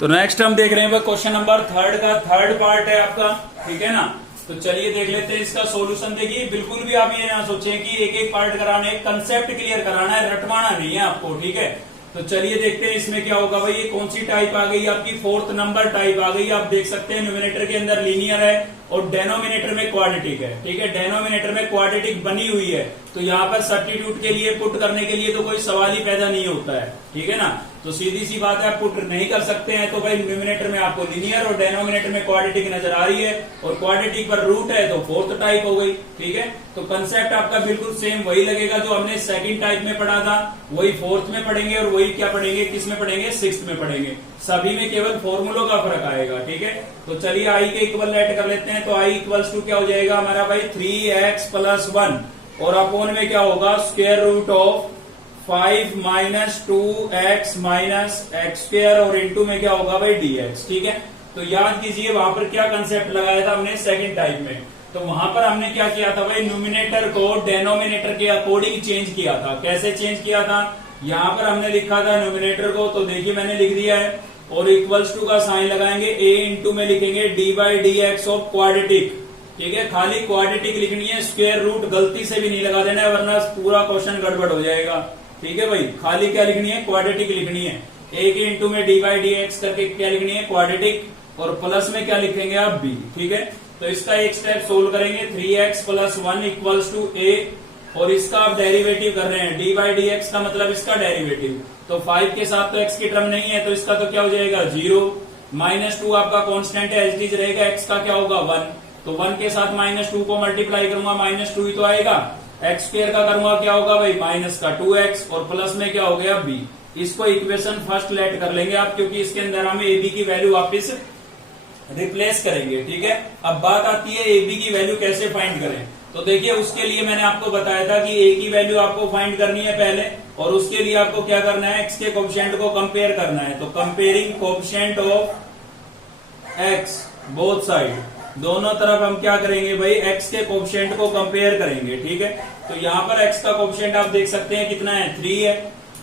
तो नेक्स्ट हम देख रहे हैं क्वेश्चन नंबर 3 का थर्ड पार्ट है आपका, ठीक है ना। तो चलिए देख लेते हैं इसका सॉल्यूशन। देखिए बिल्कुल भी आप ये ना सोचें कि एक एक पार्ट कराना है, कंसेप्ट क्लियर कराना है, रटवाना नहीं है आपको, ठीक है। तो चलिए देखते हैं इसमें क्या होगा भाई। ये कौन सी टाइप आ गई आपकी, 4th नंबर टाइप आ गई। आप देख सकते हैं न्यूमिनेटर के अंदर लीनियर है और डेनोमिनेटर में क्वाड्रेटिक है, ठीक है। डेनोमिनेटर में क्वाड्रेटिक बनी हुई है, तो यहाँ पर सब्स्टिट्यूट के लिए, पुट करने के लिए तो कोई सवाल ही पैदा नहीं होता है, ठीक है ना। तो सीधी सी बात है, आप पुट नहीं कर सकते हैं, तो भाई न्यूमिनेटर में आपको लीनियर और डेनोमिनेटर में क्वाड्रेटिक नजर आ रही है, और क्वाड्रेटिक पर रूट है तो 4th टाइप हो गई, ठीक है। तो कंसेप्ट आपका बिल्कुल सेम वही लगेगा जो हमने सेकंड टाइप में पढ़ा था, वही 4th में पढ़ेंगे, और वही क्या पढ़ेंगे, किस में पढ़ेंगे, 6th में पढ़ेंगे। सभी में केवल फॉर्मूलों का फर्क आएगा, ठीक है। तो चलिए आई के इक्वल लेट कर लेते हैं। तो आई इक्वल्स टू क्या हो जाएगा हमारा भाई 3x प्लस 1, और अपॉन में क्या होगा square root of 5 minus 2x minus x square, और इंटू में क्या होगा भाई dx, ठीक है। तो याद कीजिए वहां पर क्या कंसेप्ट लगाया था हमने सेकंड टाइप में। तो वहां पर हमने क्या किया था भाई, न्यूमिनेटर को डेनोमिनेटर के अकॉर्डिंग चेंज किया था। कैसे चेंज किया था, यहाँ पर हमने लिखा था न्यूमिनेटर को, तो देखिए मैंने लिख दिया है, और इक्वल्स टू का साइन लगाएंगे, a इंटू में लिखेंगे d/dx ऑफ क्वाड्रेटिक, ठीक है। खाली क्वाड्रेटिक लिखनी है, स्क्वायर रूट गलती से भी नहीं लगा देना है, वरना पूरा क्वेश्चन गड़बड़ हो जाएगा, ठीक है भाई। खाली क्या लिखनी है, क्वाड्रेटिक लिखनी है। a के इंटू में d/dx करके क्या लिखनी है, क्वाड्रेटिक, और प्लस में क्या लिखेंगे आप b, ठीक है। तो इसका एक स्टेप सोल्व करेंगे, 3x plus 1 equals to a, और इसका आप डेरिवेटिव कर रहे हैं, d/dx का मतलब इसका डेरिवेटिव। तो 5 के साथ तो x की टर्म नहीं है, तो इसका तो क्या हो जाएगा 0, -2 आपका कांस्टेंट है, एज इट इज रहेगा, x का क्या होगा 1, तो 1 के साथ -2 को मल्टीप्लाई करूंगा, -2 ही तो आएगा। एक्स स्क्वायर का करूंगा क्या होगा भाई माइनस का 2x, और प्लस में क्या हो गया b। इसको इक्वेशन फर्स्ट लेट कर लेंगे आप, क्योंकि इसके अंदर हम ए बी की वैल्यू वापस रिप्लेस करेंगे, ठीक है। अब बात आती है ए बी की वैल्यू कैसे फाइंड करें। तो देखिए उसके लिए मैंने आपको बताया था कि ए की वैल्यू आपको फाइंड करनी है पहले, और उसके लिए आपको क्या करना है, एक्स के कोएफिशिएंट को कंपेयर करना है। तो comparing coefficient of x both side, दोनों तरफ हम क्या करेंगे भाई, एक्स के कोएफिशिएंट को कंपेयर करेंगे। ठीक है, तो यहाँ पर एक्स का कोएफिशिएंट आप देख सकते हैं कितना है, 3 है।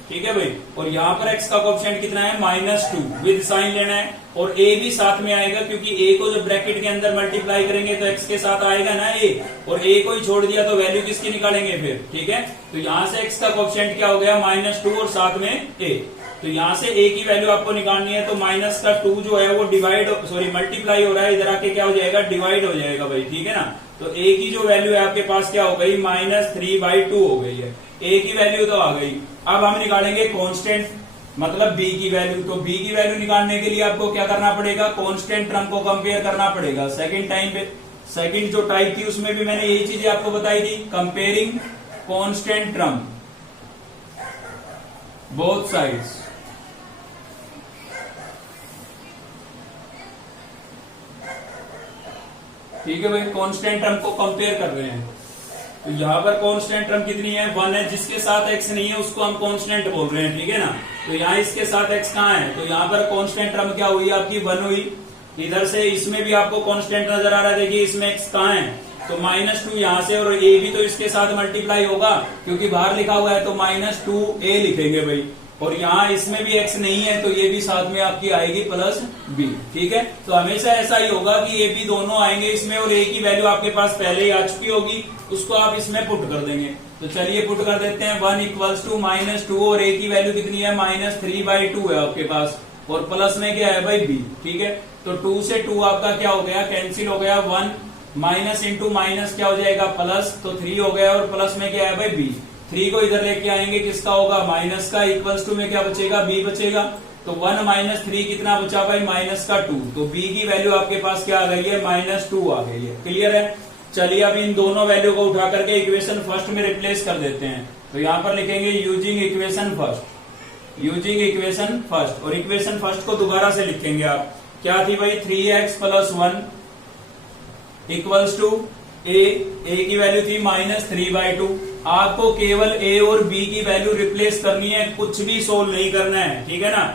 ठीक है भाई, और यहाँ पर एक्स का कोएफिशिएंट कितना है, -2 विद साइन लेना है, और ए भी साथ में आएगा क्योंकि ए को जब ब्रैकेट के अंदर मल्टीप्लाई करेंगे तो एक्स के साथ आएगा ना ए, और ए को ही छोड़ दिया तो वैल्यू किसकी निकालेंगे फिर। ठीक है, तो यहाँ से एक्स का कोएफिशिएंट क्या हो गया, -2 और साथ में ए। तो यहाँ से ए की वैल्यू आपको निकालनी है, तो -2 जो है वो मल्टीप्लाई हो रहा है, इधर आके क्या हो जाएगा, डिवाइड हो जाएगा भाई। ठीक है ना, तो ए की जो वैल्यू है आपके पास क्या हो गई, -3/2 हो गई है। ए की वैल्यू तो आ गई। अब हम निकालेंगे कांस्टेंट, मतलब बी की वैल्यू। तो बी की वैल्यू निकालने के लिए आपको क्या करना पड़ेगा, कांस्टेंट टर्म को कंपेयर करना पड़ेगा। सेकंड जो टाइप थी उसमें भी मैंने यही चीजें आपको बताई थी, comparing constant term both sides. ठीक है भाई, कांस्टेंट टर्म को कंपेयर कर रहे हैं। तो यहाँ पर कांस्टेंट टर्म कितनी है, 1 है। जिसके साथ x नहीं है उसको हम कांस्टेंट बोल रहे हैं। ठीक है ना, तो यहाँ इसके साथ x कहाँ है, तो यहाँ पर कांस्टेंट टर्म क्या हुई आपकी, 1 हुई। इधर से इसमें भी आपको कांस्टेंट नजर आ रहा है, देखिए इसमें x कहाँ है, तो -2 यहाँ से, और a भी तो इसके साथ मल्टीप्लाई होगा क्योंकि बाहर लिखा हुआ है, तो -2a लिखेंगे भाई। और यहाँ इसमें भी x नहीं है तो ये भी साथ में आपकी आएगी +b। ठीक है, तो हमेशा ऐसा ही होगा कि a b दोनों आएंगे इसमें, और a की वैल्यू आपके पास पहले ही आ चुकी होगी, उसको आप इसमें पुट कर देंगे। तो चलिए पुट कर देते हैं, 1 = -2, और a की वैल्यू कितनी है, -3/2 है आपके पास, और प्लस में क्या है भाई b। ठीक है, तो 2 से 2 आपका क्या हो गया, कैंसिल हो गया, 1 माइनस इंटू माइनस क्या हो जाएगा, प्लस, तो 3 हो गया, और प्लस में क्या है भाई b। 3 को इधर लेके आएंगे, किसका होगा, माइनस का, इक्वल्स टू में क्या बचेगा, b बचेगा। तो 1 - 3 कितना बचा भाई, -2। तो b की वैल्यू आपके पास क्या आ गई है, -2 आ गई है। क्लियर है, चलिए अब इन दोनों वैल्यू को उठा करके इक्वेशन फर्स्ट में रिप्लेस कर देते हैं। तो यहाँ पर लिखेंगे यूजिंग इक्वेशन फर्स्ट, और इक्वेशन फर्स्ट को दोबारा से लिखेंगे आप, क्या थी भाई, 3x + 1 = a की वैल्यू थी -3/2। आपको केवल a और b की वैल्यू रिप्लेस करनी है, कुछ भी सोल्व नहीं करना है। ठीक है ना,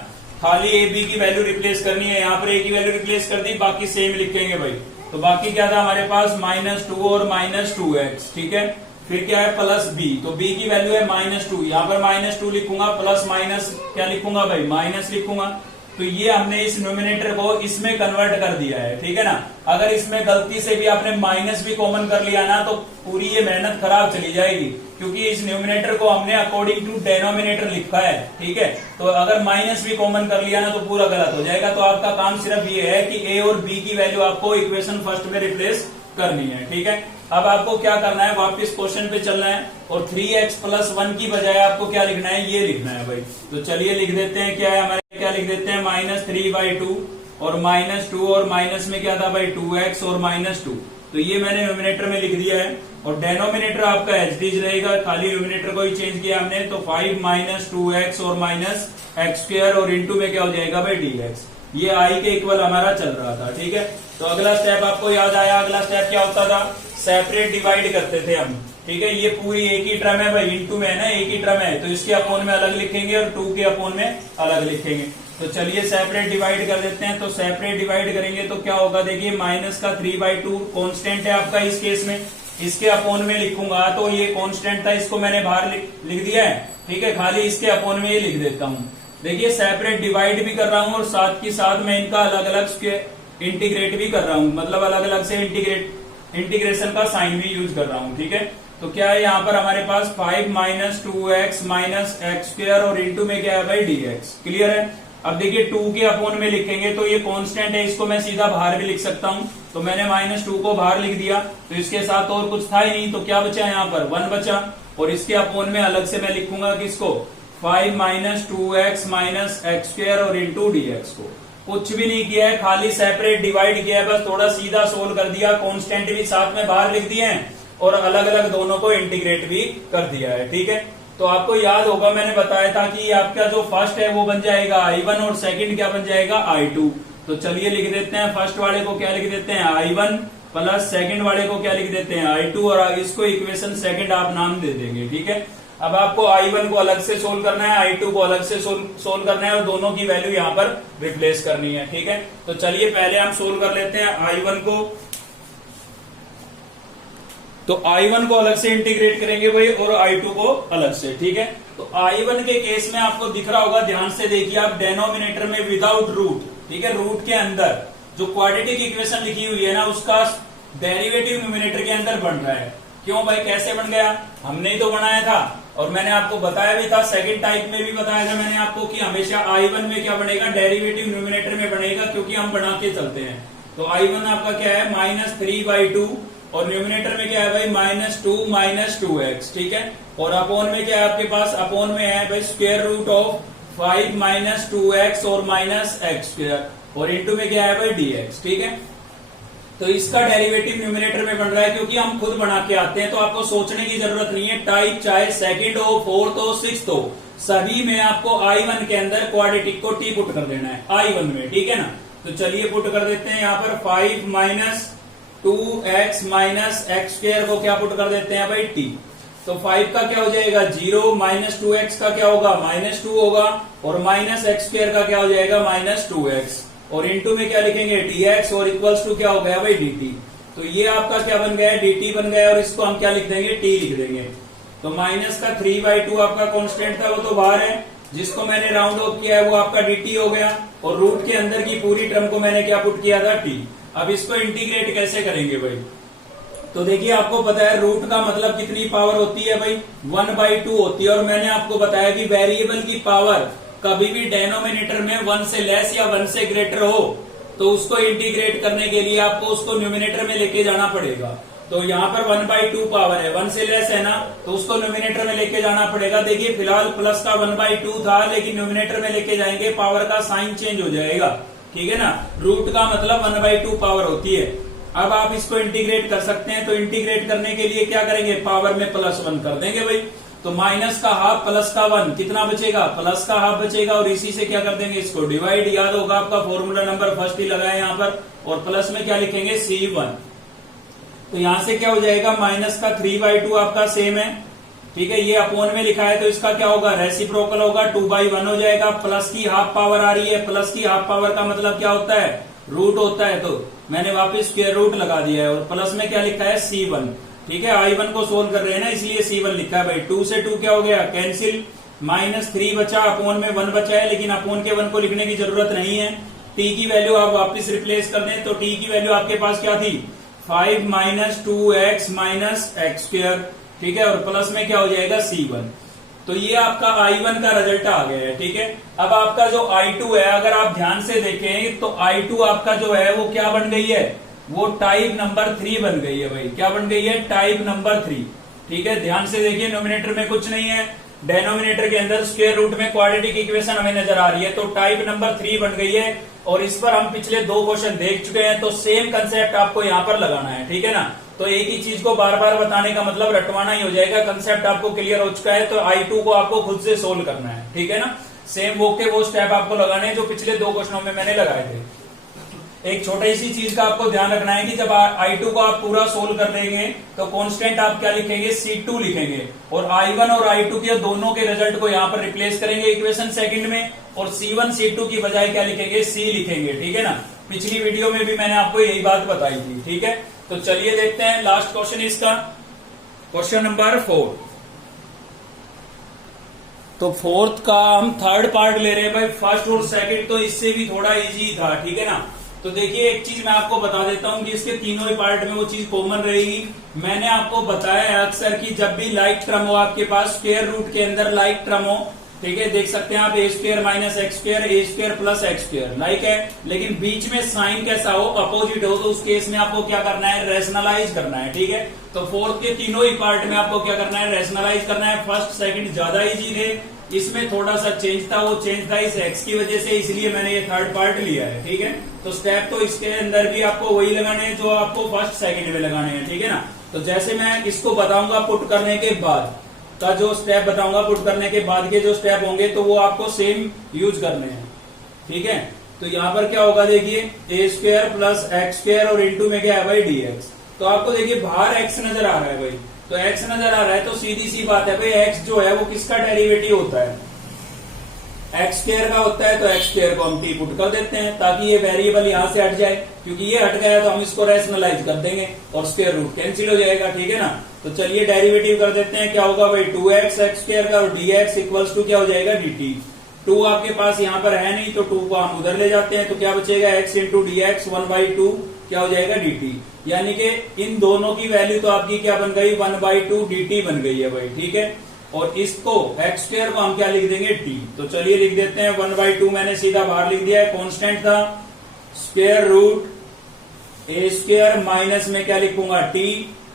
खाली a b की वैल्यू रिप्लेस करनी है। यहाँ पर a की वैल्यू रिप्लेस कर दी, बाकी सेम लिखेंगे भाई। तो बाकी क्या था हमारे पास, -2 और -2x। ठीक है, फिर क्या है, +b। तो b की वैल्यू है -2, यहाँ पर -2 लिखूंगा, प्लस माइनस क्या लिखूंगा भाई, माइनस लिखूंगा। तो ये हमने इस न्यूमिनेटर को इसमें कन्वर्ट कर दिया है। ठीक है ना, अगर इसमें गलती से भी आपने माइनस भी कॉमन कर लिया ना, तो पूरी ये मेहनत खराब चली जाएगी, क्योंकि इस न्यूमिनेटर को हमने अकॉर्डिंग टू डेनोमिनेटर लिखा है। ठीक है, तो अगर माइनस भी कॉमन कर लिया ना तो पूरा गलत हो जाएगा। तो आपका काम सिर्फ ये है कि a और b की वैल्यू आपको इक्वेशन फर्स्ट में रिप्लेस करनी है। ठीक है, अब आपको क्या करना है, वापस क्वेश्चन पे चलना है, और 3x + 1 की बजाय आपको क्या लिखना है, ये लिखना है भाई। तो चलिए लिख देते हैं, क्या है हमारे, क्या लिख देते हैं, -3/2, और -2, और माइनस में क्या था भाई, 2x और -2। तो ये मैंने न्यूमिनेटर में लिख दिया है, और डेनोमिनेटर आपका एज इट इज रहेगा, खाली न्यूमिनेटर को ही चेंज किया हमने। तो 5 - 2x और -x², और इंटू में क्या हो जाएगा भाई, dx। ये i के इक्वल हमारा चल रहा था। ठीक है, तो अगला स्टेप आपको याद आया, अगला स्टेप क्या होता था, सेपरेट डिवाइड करते थे हम। ठीक है, ये पूरी एक ही टर्म है भाई, इंटू में है ना, एक ही टर्म है, तो इसके अपोन में अलग लिखेंगे और 2 के अपोन में अलग लिखेंगे। तो चलिए सेपरेट डिवाइड कर देते हैं। तो सेपरेट डिवाइड करेंगे तो क्या होगा, देखिए -3/2 कांस्टेंट है आपका इस केस में, इसके अपोन में लिखूंगा, तो ये कांस्टेंट था, इसको मैंने बाहर लिख दिया है। ठीक है, खाली इसके अपोन में ये लिख देता हूँ। देखिए सेपरेट डिवाइड भी कर रहा हूँ, और साथ ही साथ मैं इनका अलग अलग इंटीग्रेट भी कर रहा हूँ, मतलब अलग अलग से इंटीग्रेशन का साइन भी यूज कर रहा हूँ। ठीक है, तो क्या है यहाँ पर हमारे पास 5 - 2x - x², और इंटू में क्या है भाई, dx। क्लियर है, अब देखिए 2 के अपोन में लिखेंगे, तो ये कांस्टेंट है, इसको मैं सीधा बाहर भी लिख सकता हूँ। तो मैंने -2 को बाहर लिख दिया, तो इसके साथ और कुछ था ही नहीं, तो क्या बचा यहाँ पर, 1 बचा। और इसके अपोन में अलग से मैं लिखूंगा किसको, 5 - 2x - x² और इंटू dx को। कुछ भी नहीं किया है, खाली सेपरेट डिवाइड किया है, बस थोड़ा सीधा सोल्व कर दिया, कांस्टेंट भी साथ में बाहर लिख दिए हैं, और अलग अलग दोनों को इंटीग्रेट भी कर दिया है। ठीक है, तो आपको याद होगा मैंने बताया था कि आपका जो फर्स्ट है वो बन जाएगा I1, और सेकंड क्या बन जाएगा, I2। तो चलिए लिख देते हैं, फर्स्ट वाले को क्या लिख देते हैं, I1, प्लस सेकंड वाले को क्या लिख देते हैं I2 और इसको इक्वेशन सेकंड आप नाम दे देंगे। ठीक है, अब आपको I1 को अलग से सोल्व करना है, I2 को अलग से सोल्व करना है और दोनों की वैल्यू यहाँ पर रिप्लेस करनी है। ठीक है, तो चलिए पहले हम सोल्व कर लेते हैं I1 को। तो I1 को अलग से इंटीग्रेट करेंगे भाई और I2 को अलग से। ठीक है, तो I1 के केस में आपको दिख रहा होगा, ध्यान से देखिए आप, डेनोमिनेटर में विदाउट रूट, ठीक है, रूट के अंदर जो क्वाड्रेटिक इक्वेशन लिखी हुई है ना उसका डेरिवेटिव न्यूमिनेटर के अंदर बन रहा है। क्यों भाई, कैसे बन गया? हमने ही तो बनाया था और मैंने आपको बताया भी था, सेकंड टाइप में भी बताया था मैंने आपको कि हमेशा I1 में क्या बनेगा, डेरिवेटिव न्यूमिनेटर में बनेगा, क्योंकि हम बना के चलते हैं। तो I1 आपका क्या है -3/2 और न्यूमिनेटर में क्या है भाई -2 ठीक है, और अपोन में क्या है आपके पास, अपोन में है भाई स्क्वायर रूट ऑफ 5 - 2x और -x² और इंटू में क्या है भाई dx। ठीक है, तो इसका डेरिवेटिव न्यूमिनेटर में बन रहा है क्योंकि हम खुद बना के आते हैं, तो आपको सोचने की जरूरत नहीं है। टाइप चाहे सेकंड हो, फोर्थ हो, सिक्स्थ हो, सभी में आपको I1 के अंदर क्वाड्रेटिक को टी पुट कर देना है I1 में। ठीक है ना, तो चलिए पुट कर देते हैं यहाँ पर 5 - 2x - x² को क्या पुट कर देते हैं भाई t। तो 5 का क्या हो जाएगा 0, -2x का क्या होगा -2 होगा और -x² का क्या हो जाएगा -2x और इनटू में क्या लिखेंगे dx और इक्वल्स टू क्या हो गया भाई dt। तो ये आपका क्या बन गया, dt बन गया और इसको हम क्या लिख देंगे, t लिख देंगे। तो माइनस का 3/2 आपका कांस्टेंट था, वो तो बाहर है, जिसको मैंने राउंड ऑफ किया है वो आपका dt हो गया और रूट के अंदर की पूरी टर्म को मैंने क्या पुट किया था t। अब इसको इंटीग्रेट कैसे करेंगे भाई, तो देखिए आपको पता है रूट का मतलब कितनी पावर होती है भाई 1/2 होती है, और मैंने आपको बताया कि वेरिएबल की पावर कभी भी डेनोमिनेटर में 1 से लेस या 1 से ग्रेटर हो तो उसको इंटीग्रेट करने के लिए आपको उसको न्यूमिनेटर में लेके जाना पड़ेगा। तो यहाँ पर 1/2 पावर है, 1 से लेस है ना, तो उसको न्यूमिनेटर में लेके जाना पड़ेगा। देखिए फिलहाल प्लस का 1/2 था, लेकिन न्यूमिनेटर में लेके जाएंगे पावर का साइन चेंज हो जाएगा। ठीक है ना, रूट का मतलब 1/2 पावर होती है। अब आप इसको इंटीग्रेट कर सकते हैं, तो इंटीग्रेट करने के लिए क्या करेंगे, पावर में +1 कर देंगे भाई। तो माइनस का हाफ प्लस का 1 कितना बचेगा, प्लस का हाफ बचेगा और इसी से क्या कर देंगे इसको डिवाइड। याद होगा आपका फॉर्मूला नंबर फर्स्ट ही लगाए यहाँ पर, और प्लस में क्या लिखेंगे C1। तो यहां से क्या हो जाएगा, माइनस का 3/2 आपका सेम है। ठीक है, ये अपोन में लिखा है तो इसका क्या होगा, रेसिप्रोकल होगा, 2/1 हो जाएगा। प्लस की हाफ पावर आ रही है, प्लस की हाफ पावर का मतलब क्या होता है, रूट होता है, तो मैंने वापस स्क्वायर रूट लगा दिया है और प्लस में क्या लिखा है C1। ठीक है, I1 को सोल्व कर रहे हैं ना, इसलिए C1 लिखा है भाई। 2 से 2 क्या हो गया, कैंसिल, -3 बचा, अपोन में 1 बचा है, लेकिन अपोन के 1 को लिखने की जरूरत नहीं है। t की वैल्यू आप वापस रिप्लेस कर दें, तो t की वैल्यू आपके पास क्या थी 5 - 2x - x²। ठीक है, और प्लस में क्या हो जाएगा C1। तो ये आपका I1 का रिजल्ट आ गया है। ठीक है, अब आपका जो I2 है, अगर आप ध्यान से देखें तो I2 आपका जो है वो क्या बन गई है, वो टाइप नंबर 3 बन गई है भाई। क्या बन गई है, टाइप नंबर 3। ठीक है, ध्यान से देखिए, नोमिनेटर में कुछ नहीं है, डेनोमिनेटर के अंदर स्क्वायर रूट में क्वाड्रेटिक इक्वेशन हमें नजर आ रही है, तो टाइप नंबर 3 बन गई है। और इस पर हम पिछले 2 क्वेश्चन देख चुके हैं, तो सेम कंसेप्ट आपको यहाँ पर लगाना है। ठीक है ना, तो एक ही चीज को बार बार बताने का मतलब रटवाना ही हो जाएगा। कंसेप्ट आपको क्लियर हो चुका है, तो I2 को आपको खुद से सोल्व करना है। ठीक है ना, सेम वो के वो स्टेप आपको लगाने हैं जो पिछले 2 क्वेश्चनों में मैंने लगाए थे। एक छोटी सी चीज का आपको ध्यान रखना है कि जब I2 को आप पूरा सोल्व कर देंगे तो कांस्टेंट आप क्या लिखेंगे, C2 लिखेंगे, और I1 और I2 के दोनों के रिजल्ट को यहाँ पर रिप्लेस करेंगे इक्वेशन सेकंड में, और C1 C2 की बजाय क्या लिखेंगे, C लिखेंगे। ठीक है ना, पिछली वीडियो में भी मैंने आपको यही बात बताई थी। ठीक है, तो चलिए देखते हैं लास्ट क्वेश्चन इसका, क्वेश्चन नंबर 4। तो फोर्थ का हम थर्ड पार्ट ले रहे हैं भाई। फर्स्ट और सेकंड तो इससे भी थोड़ा इजी था। ठीक है ना, तो देखिए एक चीज मैं आपको बता देता हूं कि इसके तीनों ही पार्ट में वो चीज कॉमन रहेगी। मैंने आपको बताया है अक्सर कि जब भी लाइक टर्म हो आपके पास, स्क्वायर रूट के अंदर लाइक टर्म हो, ठीक है, देख सकते हैं आप a² - x² a² + x², like है, लेकिन बीच में साइन कैसा हो, अपोजिट हो, तो उस केस में आपको क्या करना है, रेशनलाइज करना है। ठीक है, तो फोर्थ के तीनों ही पार्ट में आपको क्या करना है, रेशनलाइज करना है। फर्स्ट सेकंड ज्यादा इजी थे, इसमें थोड़ा सा चेंज था, वो चेंज था इस x की वजह से, इसलिए मैंने ये थर्ड पार्ट लिया है। ठीक है, तो स्टेप तो इसके अंदर भी आपको वही लगाने हैं जो आपको फर्स्ट सेकंड में लगाने हैं। ठीक है ना, तो जैसे मैं इसको बताऊंगा पुट करने के बाद का जो स्टेप बताऊंगा, पुट करने के बाद के जो स्टेप होंगे तो वो आपको सेम यूज करने हैं। ठीक है, तो यहाँ पर क्या होगा देखिए ए स्क्वायर प्लस एक्स स्क्वायर और इंटू में क्या है भाई डी एक्स। तो आपको देखिए बाहर एक्स नजर आ रहा है भाई, तो एक्स नजर आ रहा है तो सीधी सी बात है भाई एक्स जो है वो किसका डेरिवेटिव होता है, एक्स स्क्वायर का होता है। तो एक्स स्क्वायर को हम टी पुट कर देते हैं ताकि ये वेरिएबल यहां से हट जाए, क्योंकि ये हट गया तो हम इसको रैशनलाइज कर देंगे और स्क्वायर रूट कैंसिल हो जाएगा, ठीक है ना। तो चलिए डेरिवेटिव कर देते हैं, क्या होगा भाई 2x एक्स स्क्वायर का और dx इक्वल्स टू क्या हो जाएगा dt। 2 आपके पास यहाँ पर है नहीं तो 2 को हम उधर ले जाते हैं, तो क्या बचेगा x इंटू डी एक्स 1/2 क्या हो जाएगा dt। यानी कि इन दोनों की वैल्यू तो आपकी क्या बन गई 1/2 dt बन गई है भाई, ठीक है। और इसको एक्स स्क्वायर को हम क्या लिख देंगे t। तो चलिए लिख देते हैं 1/2 मैंने सीधा बाहर लिख दिया है, कांस्टेंट था स्क्वायर रूट ए स्क्वायर माइनस में क्या लिखूंगा t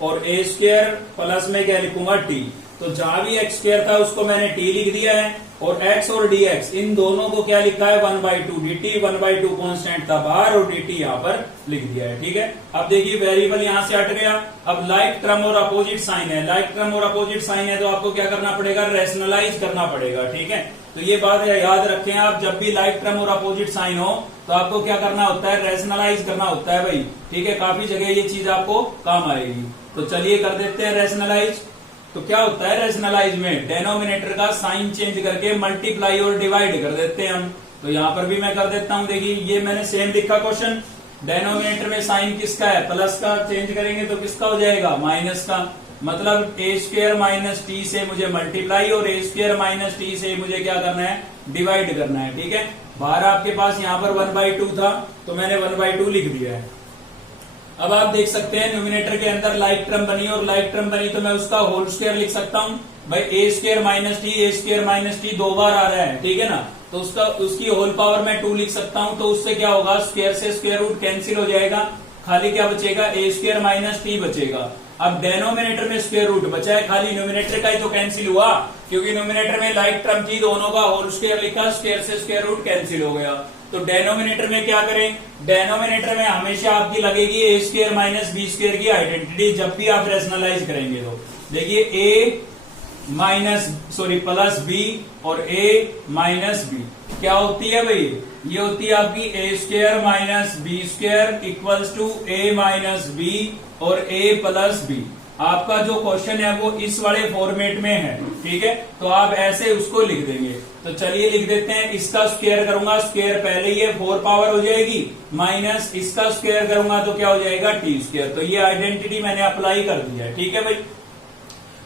और ए स्क्वायर प्लस में क्या लिखूंगा t। तो जहां भी एक्स स्क्वायर था उसको मैंने t लिख दिया है और x और dx इन दोनों को क्या लिखा है 1/2 dt। 1/2 कांस्टेंट था बाहर और dt यहाँ पर लिख दिया है, ठीक है। अब देखिए वेरिएबल यहां से हट गया। अब लाइक टर्म और अपोजिट साइन है, लाइक टर्म और अपोजिट साइन है तो आपको क्या करना पड़ेगा रैशनलाइज करना पड़ेगा, ठीक है। तो ये बात याद रखें आप, जब भी लाइक टर्म और अपोजिट साइन हो तो आपको क्या करना होता है रैशनलाइज करना होता है भाई, ठीक है। काफी जगह ये चीज आपको काम आएगी। तो चलिए कर देते हैं रैशनलाइज। तो क्या होता है रैशनलाइज में डेनोमिनेटर का साइन चेंज करके मल्टीप्लाई और डिवाइड कर देते हैं हम। तो यहां पर भी मैं कर देता हूं, देखिए ये मैंने सेम लिखा क्वेश्चन, डेनोमिनेटर में साइन किसका है प्लस का, चेंज करेंगे तो किसका हो जाएगा माइनस का। मतलब ए स्क्वायर माइनस टी से मुझे मल्टीप्लाई और ए स्क्वायर माइनस टी से मुझे क्या करना है डिवाइड करना है, ठीक है। बाहर आपके पास यहाँ पर 1/2 था तो मैंने 1/2 लिख दिया है। अब आप देख सकते हैं न्यूमिनेटर के अंदर लाइक टर्म बनी और लाइक टर्म बनी तो मैं उसका होल स्क्वायर लिख सकता हूं भाई, ए स्क्वायर माइनस टी 2 बार आ रहा है, ठीक है ना। तो उसकी होल पावर में 2 लिख सकता हूं, तो उससे क्या होगा स्क्वायर से स्क्वायर रूट कैंसिल हो जाएगा, खाली क्या बचेगा ए स्क्वायर माइनस टी बचेगा। अब डेनोमिनेटर में स्क्वायर रूट बचा है, खाली न्यूमिनेटर का ही तो कैंसिल हुआ, क्योंकि न्यूमिनेटर में लाइक टर्म थी दोनों का होल स्क्वायर लिखा, स्क्वायर से स्क्वायर रूट कैंसिल हो गया। तो डेनोमिनेटर में क्या करें, डेनोमिनेटर में हमेशा आपकी लगेगी ए स्क्वायर माइनस बी स्क्वायर की आइडेंटिटी जब भी आप रैशनलाइज करेंगे। तो देखिए ए प्लस बी और ए माइनस बी क्या होती है भाई, ये होती है आपकी A square minus B square equals to A minus B और ए प्लस बी। आपका जो क्वेश्चन है वो इस वाले फॉर्मेट में है, ठीक है। तो आप ऐसे उसको लिख देंगे। तो चलिए लिख देते हैं, इसका स्क्वायर करूंगा, स्क्वायर पहले ही है 4 पावर हो जाएगी, माइनस इसका स्क्वायर करूंगा तो क्या हो जाएगा टी स्क्वायर। तो ये आइडेंटिटी मैंने अप्लाई कर दिया है, ठीक है भाई।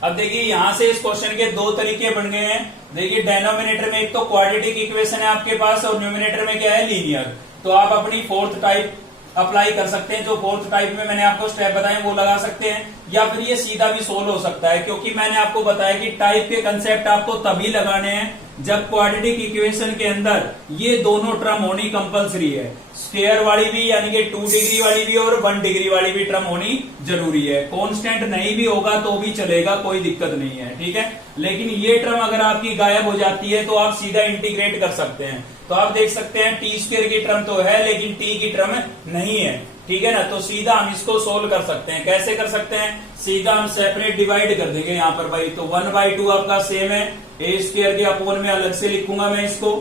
अब देखिए यहां से इस क्वेश्चन के 2 तरीके बन गए हैं। देखिए डेनोमिनेटर में एक तो क्वाड्रेटिक इक्वेशन है आपके पास और न्यूमिनेटर में क्या है लीनियर। तो आप अपनी 4th टाइप अप्लाई कर सकते हैं, जो 4th टाइप में मैंने आपको स्टेप बताए वो लगा सकते हैं, या फिर ये सीधा भी सोल्व हो सकता है, क्योंकि मैंने आपको बताया कि टाइप के कंसेप्ट आपको तभी लगाने हैं जब क्वाड्रेटिक इक्वेशन के अंदर ये दोनों टर्म होनी कंपलसरी है, स्क्वायर वाली भी यानी कि 2 डिग्री वाली भी और 1 डिग्री वाली भी टर्म होनी जरूरी है। कांस्टेंट नहीं भी होगा तो भी चलेगा, कोई दिक्कत नहीं है, ठीक है। लेकिन ये टर्म अगर आपकी गायब हो जाती है तो आप सीधा इंटीग्रेट कर सकते हैं। तो आप देख सकते हैं टी स्क्वायर की टर्म तो है लेकिन टी की टर्म नहीं है, ठीक है ना। तो सीधा हम इसको सोल्व कर सकते हैं। कैसे कर सकते हैं, सीधा हम सेपरेट डिवाइड कर देंगे यहाँ पर भाई। तो 1/2 आपका सेम है, ए स्क्वायर के अपोन में अलग से लिखूंगा मैं इसको,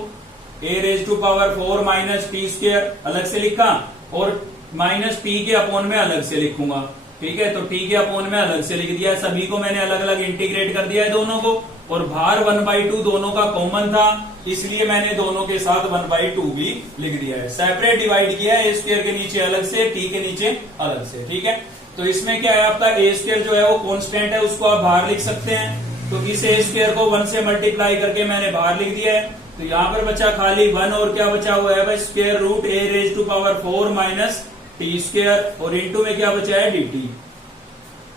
a⁴ माइनस टी स्क्वायर अलग से लिखा और माइनस टी के अपोन में अलग से लिखूंगा, ठीक है। तो टी के अपोन में अलग से लिख दिया, सभी को मैंने अलग अलग इंटीग्रेट कर दिया है दोनों को, और बाहर 1/2 दोनों का कॉमन था इसलिए मैंने दोनों के साथ 1/2 भी लिख दिया है। सेपरेट डिवाइड किया है, ए स्क्वायर के नीचे अलग से, टी के नीचे अलग से, ठीक है। तो इसमें क्या है आपका ए स्क्वायर जो है वो कांस्टेंट है, उसको आप बाहर लिख सकते हैं। तो इस ए स्क्वायर को 1 से मल्टीप्लाई करके मैंने बाहर लिख दिया है। तो यहाँ पर बचा खाली 1 और क्या बचा हुआ है भाई square root a⁴ minus T square और इंटू में क्या बचा है dt,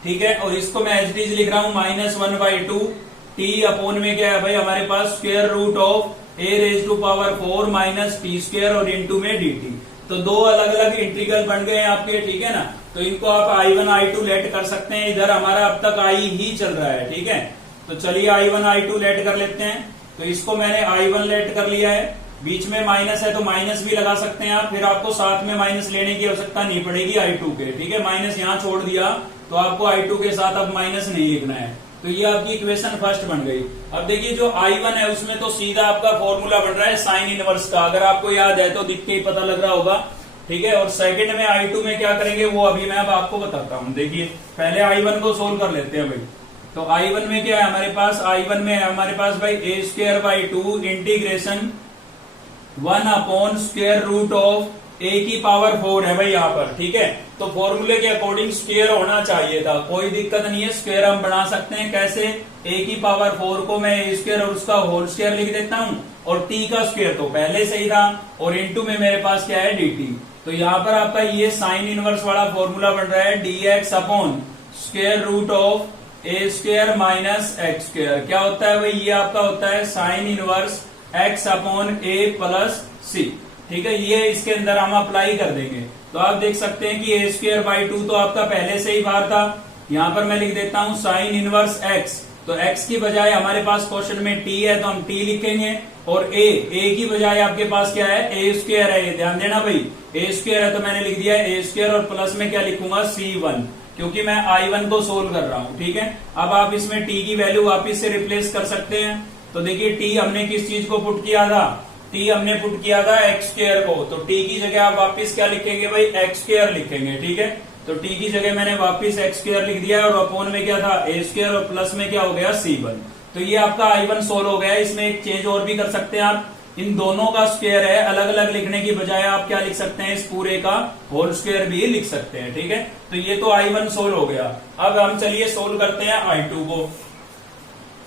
ठीक है। और इसको मैं एज इट इज लिख रहा हूं -1/2 टी अपोन में क्या है भाई हमारे पास square root of a⁴ minus T square और इंटू में dt। तो 2 अलग अलग इंटीग्रल बन गए हैं आपके, ठीक है ना। तो इनको आप I1 I2 लेट कर सकते हैं। इधर हमारा अब तक I ही चल रहा है, ठीक है। तो चलिए I1 I2 लेट कर लेते हैं। तो इसको मैंने I1 लेट कर लिया है, बीच में माइनस है तो माइनस भी लगा सकते हैं आप, फिर आपको साथ में माइनस लेने की आवश्यकता नहीं पड़ेगी I2 के, ठीक है। माइनस यहाँ छोड़ दिया तो आपको I2 के साथ अब माइनस नहीं लिखना है। तो ये आपकी इक्वेशन फर्स्ट बन गई। अब देखिए जो I1 है उसमें तो सीधा आपका फॉर्मूला बन रहा है साइन इनवर्स का, अगर आपको याद है तो दिख के ही पता लग रहा होगा, ठीक है। और सेकंड में I2 में क्या करेंगे वो अभी मैं अब आपको बताता हूं। देखिए पहले I1 को सोल्व कर लेते हैं भाई। तो I1 में क्या है हमारे पास, I1 में है हमारे पास भाई a²/2 इंटीग्रेशन 1/√ऑफ a⁴ है भाई यहाँ पर, ठीक है। तो फॉर्मूले के अकॉर्डिंग स्क्वायर होना चाहिए था, कोई दिक्कत नहीं है, स्क्वायर हम बना सकते हैं। कैसे, a⁴ को मैं a² और उसका होल स्क्वायर लिख देता हूं, और t का स्क्वायर तो पहले से ही था, और इनटू में मेरे पास क्या है dt। तो यहाँ पर आपका ये साइन इनवर्स वाला फॉर्मूला बन रहा है dx/√ऑफ a² माइनस x²। क्या होता है भाई, ये आपका होता है साइन इनवर्स x/a+c, ठीक है। ये इसके अंदर हम अप्लाई कर देंगे। तो आप देख सकते हैं कि a²/2 तो आपका पहले से ही बाहर था, यहां पर मैं लिख देता हूं साइन इनवर्स x। तो x की बजाय हमारे पास क्वेश्चन में t है तो हम t लिखेंगे, और a की बजाय आपके पास क्या है a² है, ये ध्यान देना भाई, a² है तो मैंने लिख दिया a², और प्लस में क्या लिखूंगा c1, क्योंकि मैं I1 को सोल्व कर रहा हूं, ठीक है। अब आप इसमें t की वैल्यू वापिस से रिप्लेस कर सकते हैं। तो देखिए t हमने किस चीज को पुट किया था, t हमने पुट किया था x² को, तो t की जगह आप वापिस क्या लिखेंगे भाई x² लिखेंगे, ठीक है। तो t की जगह मैंने वापिस x² लिख दिया है, और अपोन में क्या था a², और प्लस में क्या हो गया c1। तो ये आपका I1 सोल्व हो गया। इसमें एक चेंज और भी कर सकते हैं आप, इन दोनों का स्क्वायर है, अलग अलग लिखने की बजाय आप क्या लिख सकते हैं, इस पूरे का होल स्क्वायर भी लिख सकते हैं, ठीक है। तो ये तो I1 सोल्व हो गया। अब हम चलिए सोल्व करते हैं I2 को।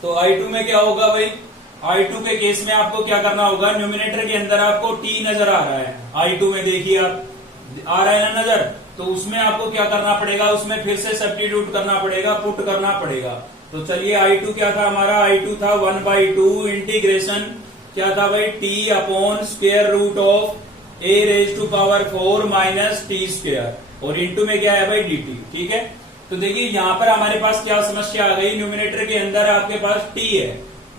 तो I2 में क्या होगा भाई, I2 के केस में आपको क्या करना होगा, न्यूमिनेटर के अंदर आपको t नजर आ रहा है, I2 में देखिए आप आ रहा है ना नजर, तो उसमें आपको क्या करना पड़ेगा, उसमें फिर से सब्स्टिट्यूट करना पड़ेगा, पुट करना पड़ेगा। तो चलिए I2 क्या था हमारा, I2 था 1/2 इंटीग्रेशन क्या था भाई t/√ऑफ a⁴ माइनस t², और इंटू में क्या है भाई dt, ठीक है। तो देखिए यहाँ पर हमारे पास क्या समस्या आ गई, न्यूमिनेटर के अंदर आपके पास t है,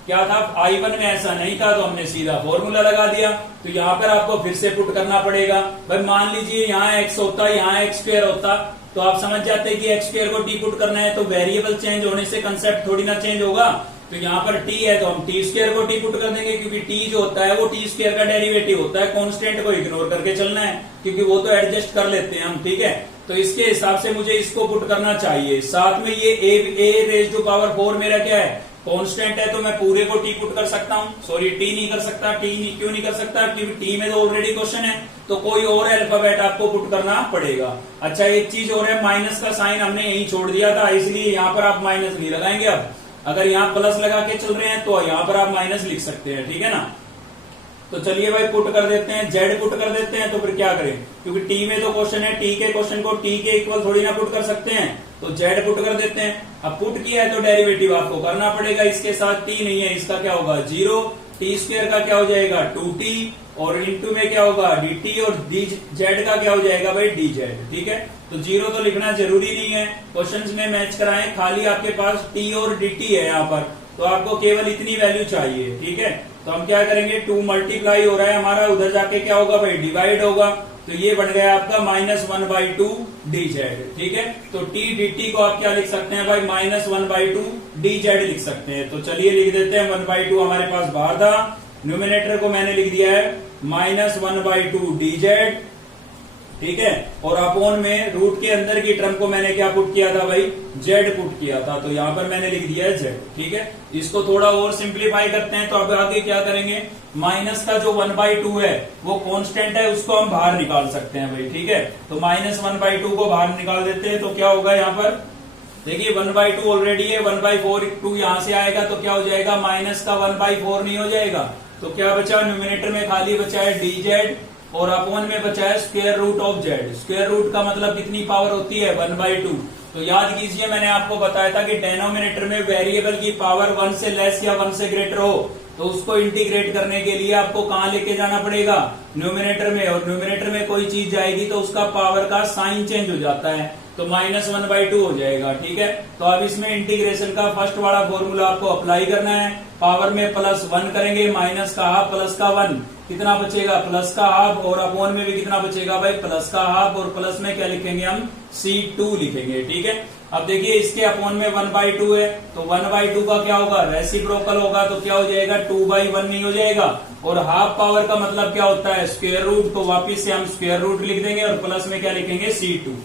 क्या था I1 में ऐसा नहीं था, तो हमने सीधा फॉर्मूला लगा दिया। तो यहाँ पर आपको फिर से पुट करना पड़ेगा भाई। मान लीजिए यहाँ x होता, यहाँ x² होता, तो आप समझ जाते हैं कि x² को t पुट करना है, तो वेरिएबल चेंज होने से कंसेप्ट थोड़ी ना चेंज होगा। तो यहाँ पर t है तो हम t² को t पुट कर देंगे, क्योंकि t जो होता है वो t² का डेरिवेटिव होता है, कांस्टेंट को इग्नोर करके चलना है, क्योंकि वो तो एडजस्ट कर लेते हैं हम, ठीक है। तो इसके हिसाब से मुझे इसको पुट करना चाहिए। साथ में ये a⁴ मेरा क्या है, कांस्टेंट है, तो मैं पूरे को t पुट कर सकता हूँ, सॉरी t नहीं कर सकता। क्यों नहीं कर सकता, क्योंकि t में तो ऑलरेडी क्वेश्चन है, तो कोई और अल्फाबेट आपको पुट करना पड़ेगा। अच्छा एक चीज और है, माइनस का साइन हमने यही छोड़ दिया था, इसलिए यहाँ पर आप माइनस नहीं लगाएंगे। अब अगर यहाँ प्लस लगा के चल रहे हैं तो यहाँ पर आप माइनस लिख सकते हैं, ठीक है ना। तो चलिए भाई पुट कर देते हैं, z पुट कर देते हैं। तो फिर क्या करें, क्योंकि t में तो क्वेश्चन है, t के क्वेश्चन को t के इक्वल थोड़ी ना पुट कर सकते हैं, तो z पुट कर देते हैं। अब पुट किया है तो डेरिवेटिव आपको करना पड़ेगा, इसके साथ t नहीं है, इसका क्या होगा 0, t² का क्या हो जाएगा 2t, और इंटू में क्या होगा dt, और z का क्या हो जाएगा भाई dz, ठीक है। तो 0 तो लिखना जरूरी नहीं है, क्वेश्चंस में मैच कराएं, खाली आपके पास t और dt है यहाँ पर, तो आपको केवल इतनी वैल्यू चाहिए, ठीक है। तो हम क्या करेंगे, 2 मल्टीप्लाई हो रहा है हमारा, उधर जाके क्या होगा भाई डिवाइड होगा, तो ये बन गया आपका -1/2 dz, ठीक है। तो t dt को आप क्या लिख सकते हैं भाई, -1/2 dz लिख सकते हैं। तो चलिए लिख देते हैं, 1/2 हमारे पास बाहर था, न्यूमिनेटर को मैंने लिख दिया है -1/2 dz, ठीक है। और अपोन में रूट के अंदर की टर्म को मैंने क्या पुट किया था भाई, z पुट किया था, तो यहाँ पर मैंने लिख दिया है z, ठीक है। इसको थोड़ा और सिंप्लीफाई करते हैं, तो अब आगे क्या करेंगे, माइनस का जो 1/2 है वो कांस्टेंट है, उसको हम बाहर निकाल सकते हैं भाई, ठीक है। तो -1/2 को बाहर निकाल देते हैं, तो क्या होगा यहाँ पर देखिए 1/2 ऑलरेडी है, 1/4 2 यहाँ से आएगा, तो क्या हो जाएगा, माइनस का 1/4 नहीं हो जाएगा, तो क्या बचा, न्यूमिनेटर में खाली बचा है dz, और अपोन में बचा है √z। स्क्वायर रूट का मतलब कितनी पावर होती है 1/2। तो याद कीजिए मैंने आपको बताया था कि डेनोमिनेटर में वेरिएबल की पावर 1 से लेस या 1 से ग्रेटर हो, तो उसको इंटीग्रेट करने के लिए आपको कहाँ लेके जाना पड़ेगा, न्यूमिनेटर में, और न्यूमिनेटर में कोई चीज जाएगी तो उसका पावर का साइन चेंज हो जाता है, तो -1/2 हो जाएगा, ठीक है। तो अब इसमें इंटीग्रेशन का फर्स्ट वाला फॉर्मूला आपको अप्लाई करना है, पावर में +1 करेंगे, माइनस का हाफ प्लस का 1, कितना बचेगा प्लस का हाफ, और अपोन में भी कितना बचेगा भाई प्लस का हाफ, और प्लस में क्या लिखेंगे हम C2 लिखेंगे, ठीक है। अब देखिए इसके अपॉन में 1/2 है, तो 1/2 का क्या होगा, रेसिप्रोकल होगा, तो क्या हो जाएगा 2/1 नहीं हो जाएगा। और हाफ पावर का मतलब क्या होता है, स्क्वायर रूट, तो वापिस से हम स्क्वायर रूट लिख देंगे और प्लस में क्या लिखेंगे C2।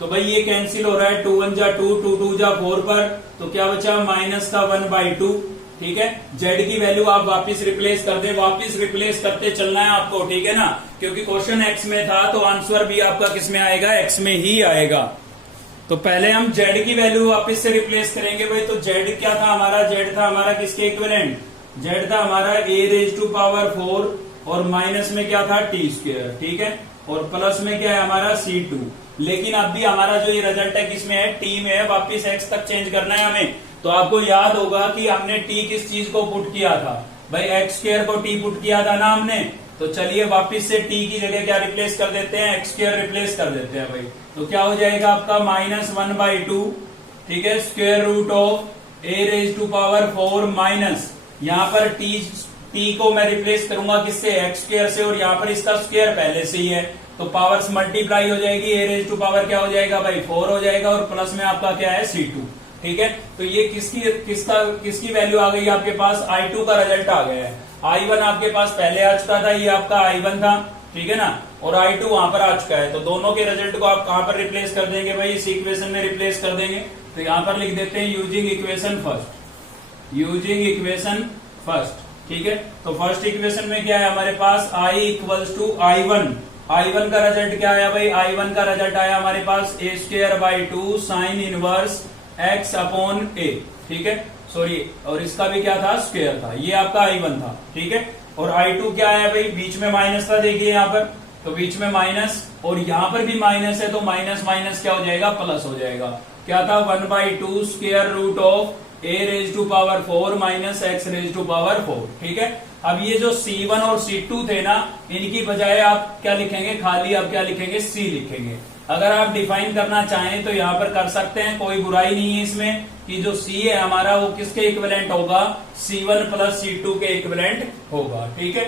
तो भाई ये कैंसिल हो रहा है, 2 1 जा 2, 2 2 जा 4 पर, तो क्या बचा माइनस का 1/2। ठीक है, जेड की वैल्यू आप वापिस रिप्लेस कर दे, वापिस रिप्लेस करते चलना है आपको, ठीक है ना, क्योंकि क्वेश्चन एक्स में था तो आंसर भी आपका किस में आएगा, एक्स में ही आएगा। तो पहले हम जेड की वैल्यू वापस से रिप्लेस करेंगे भाई। तो जेड क्या था हमारा, जेड था हमारा किसके इक्विवेलेंट, जेड था हमारा a⁴ और माइनस में क्या था t², ठीक है, और प्लस में क्या है हमारा C2। लेकिन अब भी हमारा जो ये रिजल्ट है किसमें है, t में है, वापिस x तक चेंज करना है हमें। तो आपको याद होगा कि हमने t किस चीज को पुट किया था भाई, x² को t पुट किया था ना हमने। तो चलिए वापिस से t की जगह क्या रिप्लेस कर देते हैं, x² रिप्लेस कर देते हैं भाई। तो क्या हो जाएगा आपका -1/2, ठीक है, square root of a⁴ minus, यहाँ पर t को मैं रिप्लेस करूंगा किससे, x² से, और यहाँ पर इसका स्क्वायर पहले से ही है, तो पावर्स मल्टीप्लाई हो जाएगी, a⁴ क्या हो जाएगा भाई 4 हो जाएगा, और प्लस में आपका क्या है C2। ठीक है, तो ये किसकी वैल्यू आ गई आपके पास, I2 का रिजल्ट आ गया है। I1 आपके पास पहले आ चुका था, ये आपका I1 था, ठीक है ना, और I2 वहां पर आ चुका है। तो दोनों के रिजल्ट को आप कहां पर रिप्लेस कर देंगे भाई, इस इक्वेशन में रिप्लेस कर देंगे। तो यहां पर लिख देते हैं using equation first, using equation first, ठीक है। तो फर्स्ट इक्वेशन में क्या है हमारे पास, I = I1, I1 का रिजल्ट क्या आया भाई, I1 का रिजल्ट आया हमारे पास a²/2 sin इनवर्स x/a, ठीक है, सॉरी, और इसका भी क्या था, स्क्वायर था, ये आपका I1 था, ठीक है। और I2 क्या है भाई, बीच में माइनस था, देखिए यहाँ पर, तो बीच में माइनस, और यहाँ पर भी माइनस है, तो माइनस माइनस क्या हो जाएगा, प्लस हो जाएगा। क्या था, 1/2 square root of a⁴ minus x⁴, ठीक है। अब ये जो C1 और C2 थे ना, इनकी बजाय आप क्या लिखेंगे, खाली आप क्या लिखेंगे, C लिखेंगे। अगर आप डिफाइन करना चाहें तो यहाँ पर कर सकते हैं, कोई बुराई नहीं है इसमें, कि जो C है हमारा वो किसके इक्विवेलेंट होगा, C1 + C2 के इक्विवेलेंट होगा, ठीक है।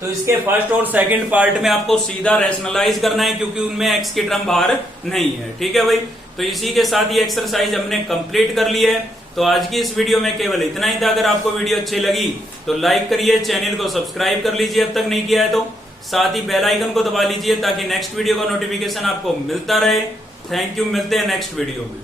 तो इसके फर्स्ट और सेकंड पार्ट में आपको सीधा रैशनलाइज करना है, क्योंकि उनमें x की टर्म बाहर नहीं है, ठीक है भाई। तो इसी के साथ ये एक्सरसाइज हमने कंप्लीट कर ली है। तो आज की इस वीडियो में केवल इतना ही था। अगर आपको वीडियो अच्छी लगी तो लाइक करिए, चैनल को सब्सक्राइब कर लीजिए अब तक नहीं किया है तो, साथ ही बेल आइकन को दबा लीजिए ताकि नेक्स्ट वीडियो का नोटिफिकेशन आपको मिलता रहे। थैंक यू, मिलते हैं नेक्स्ट वीडियो में।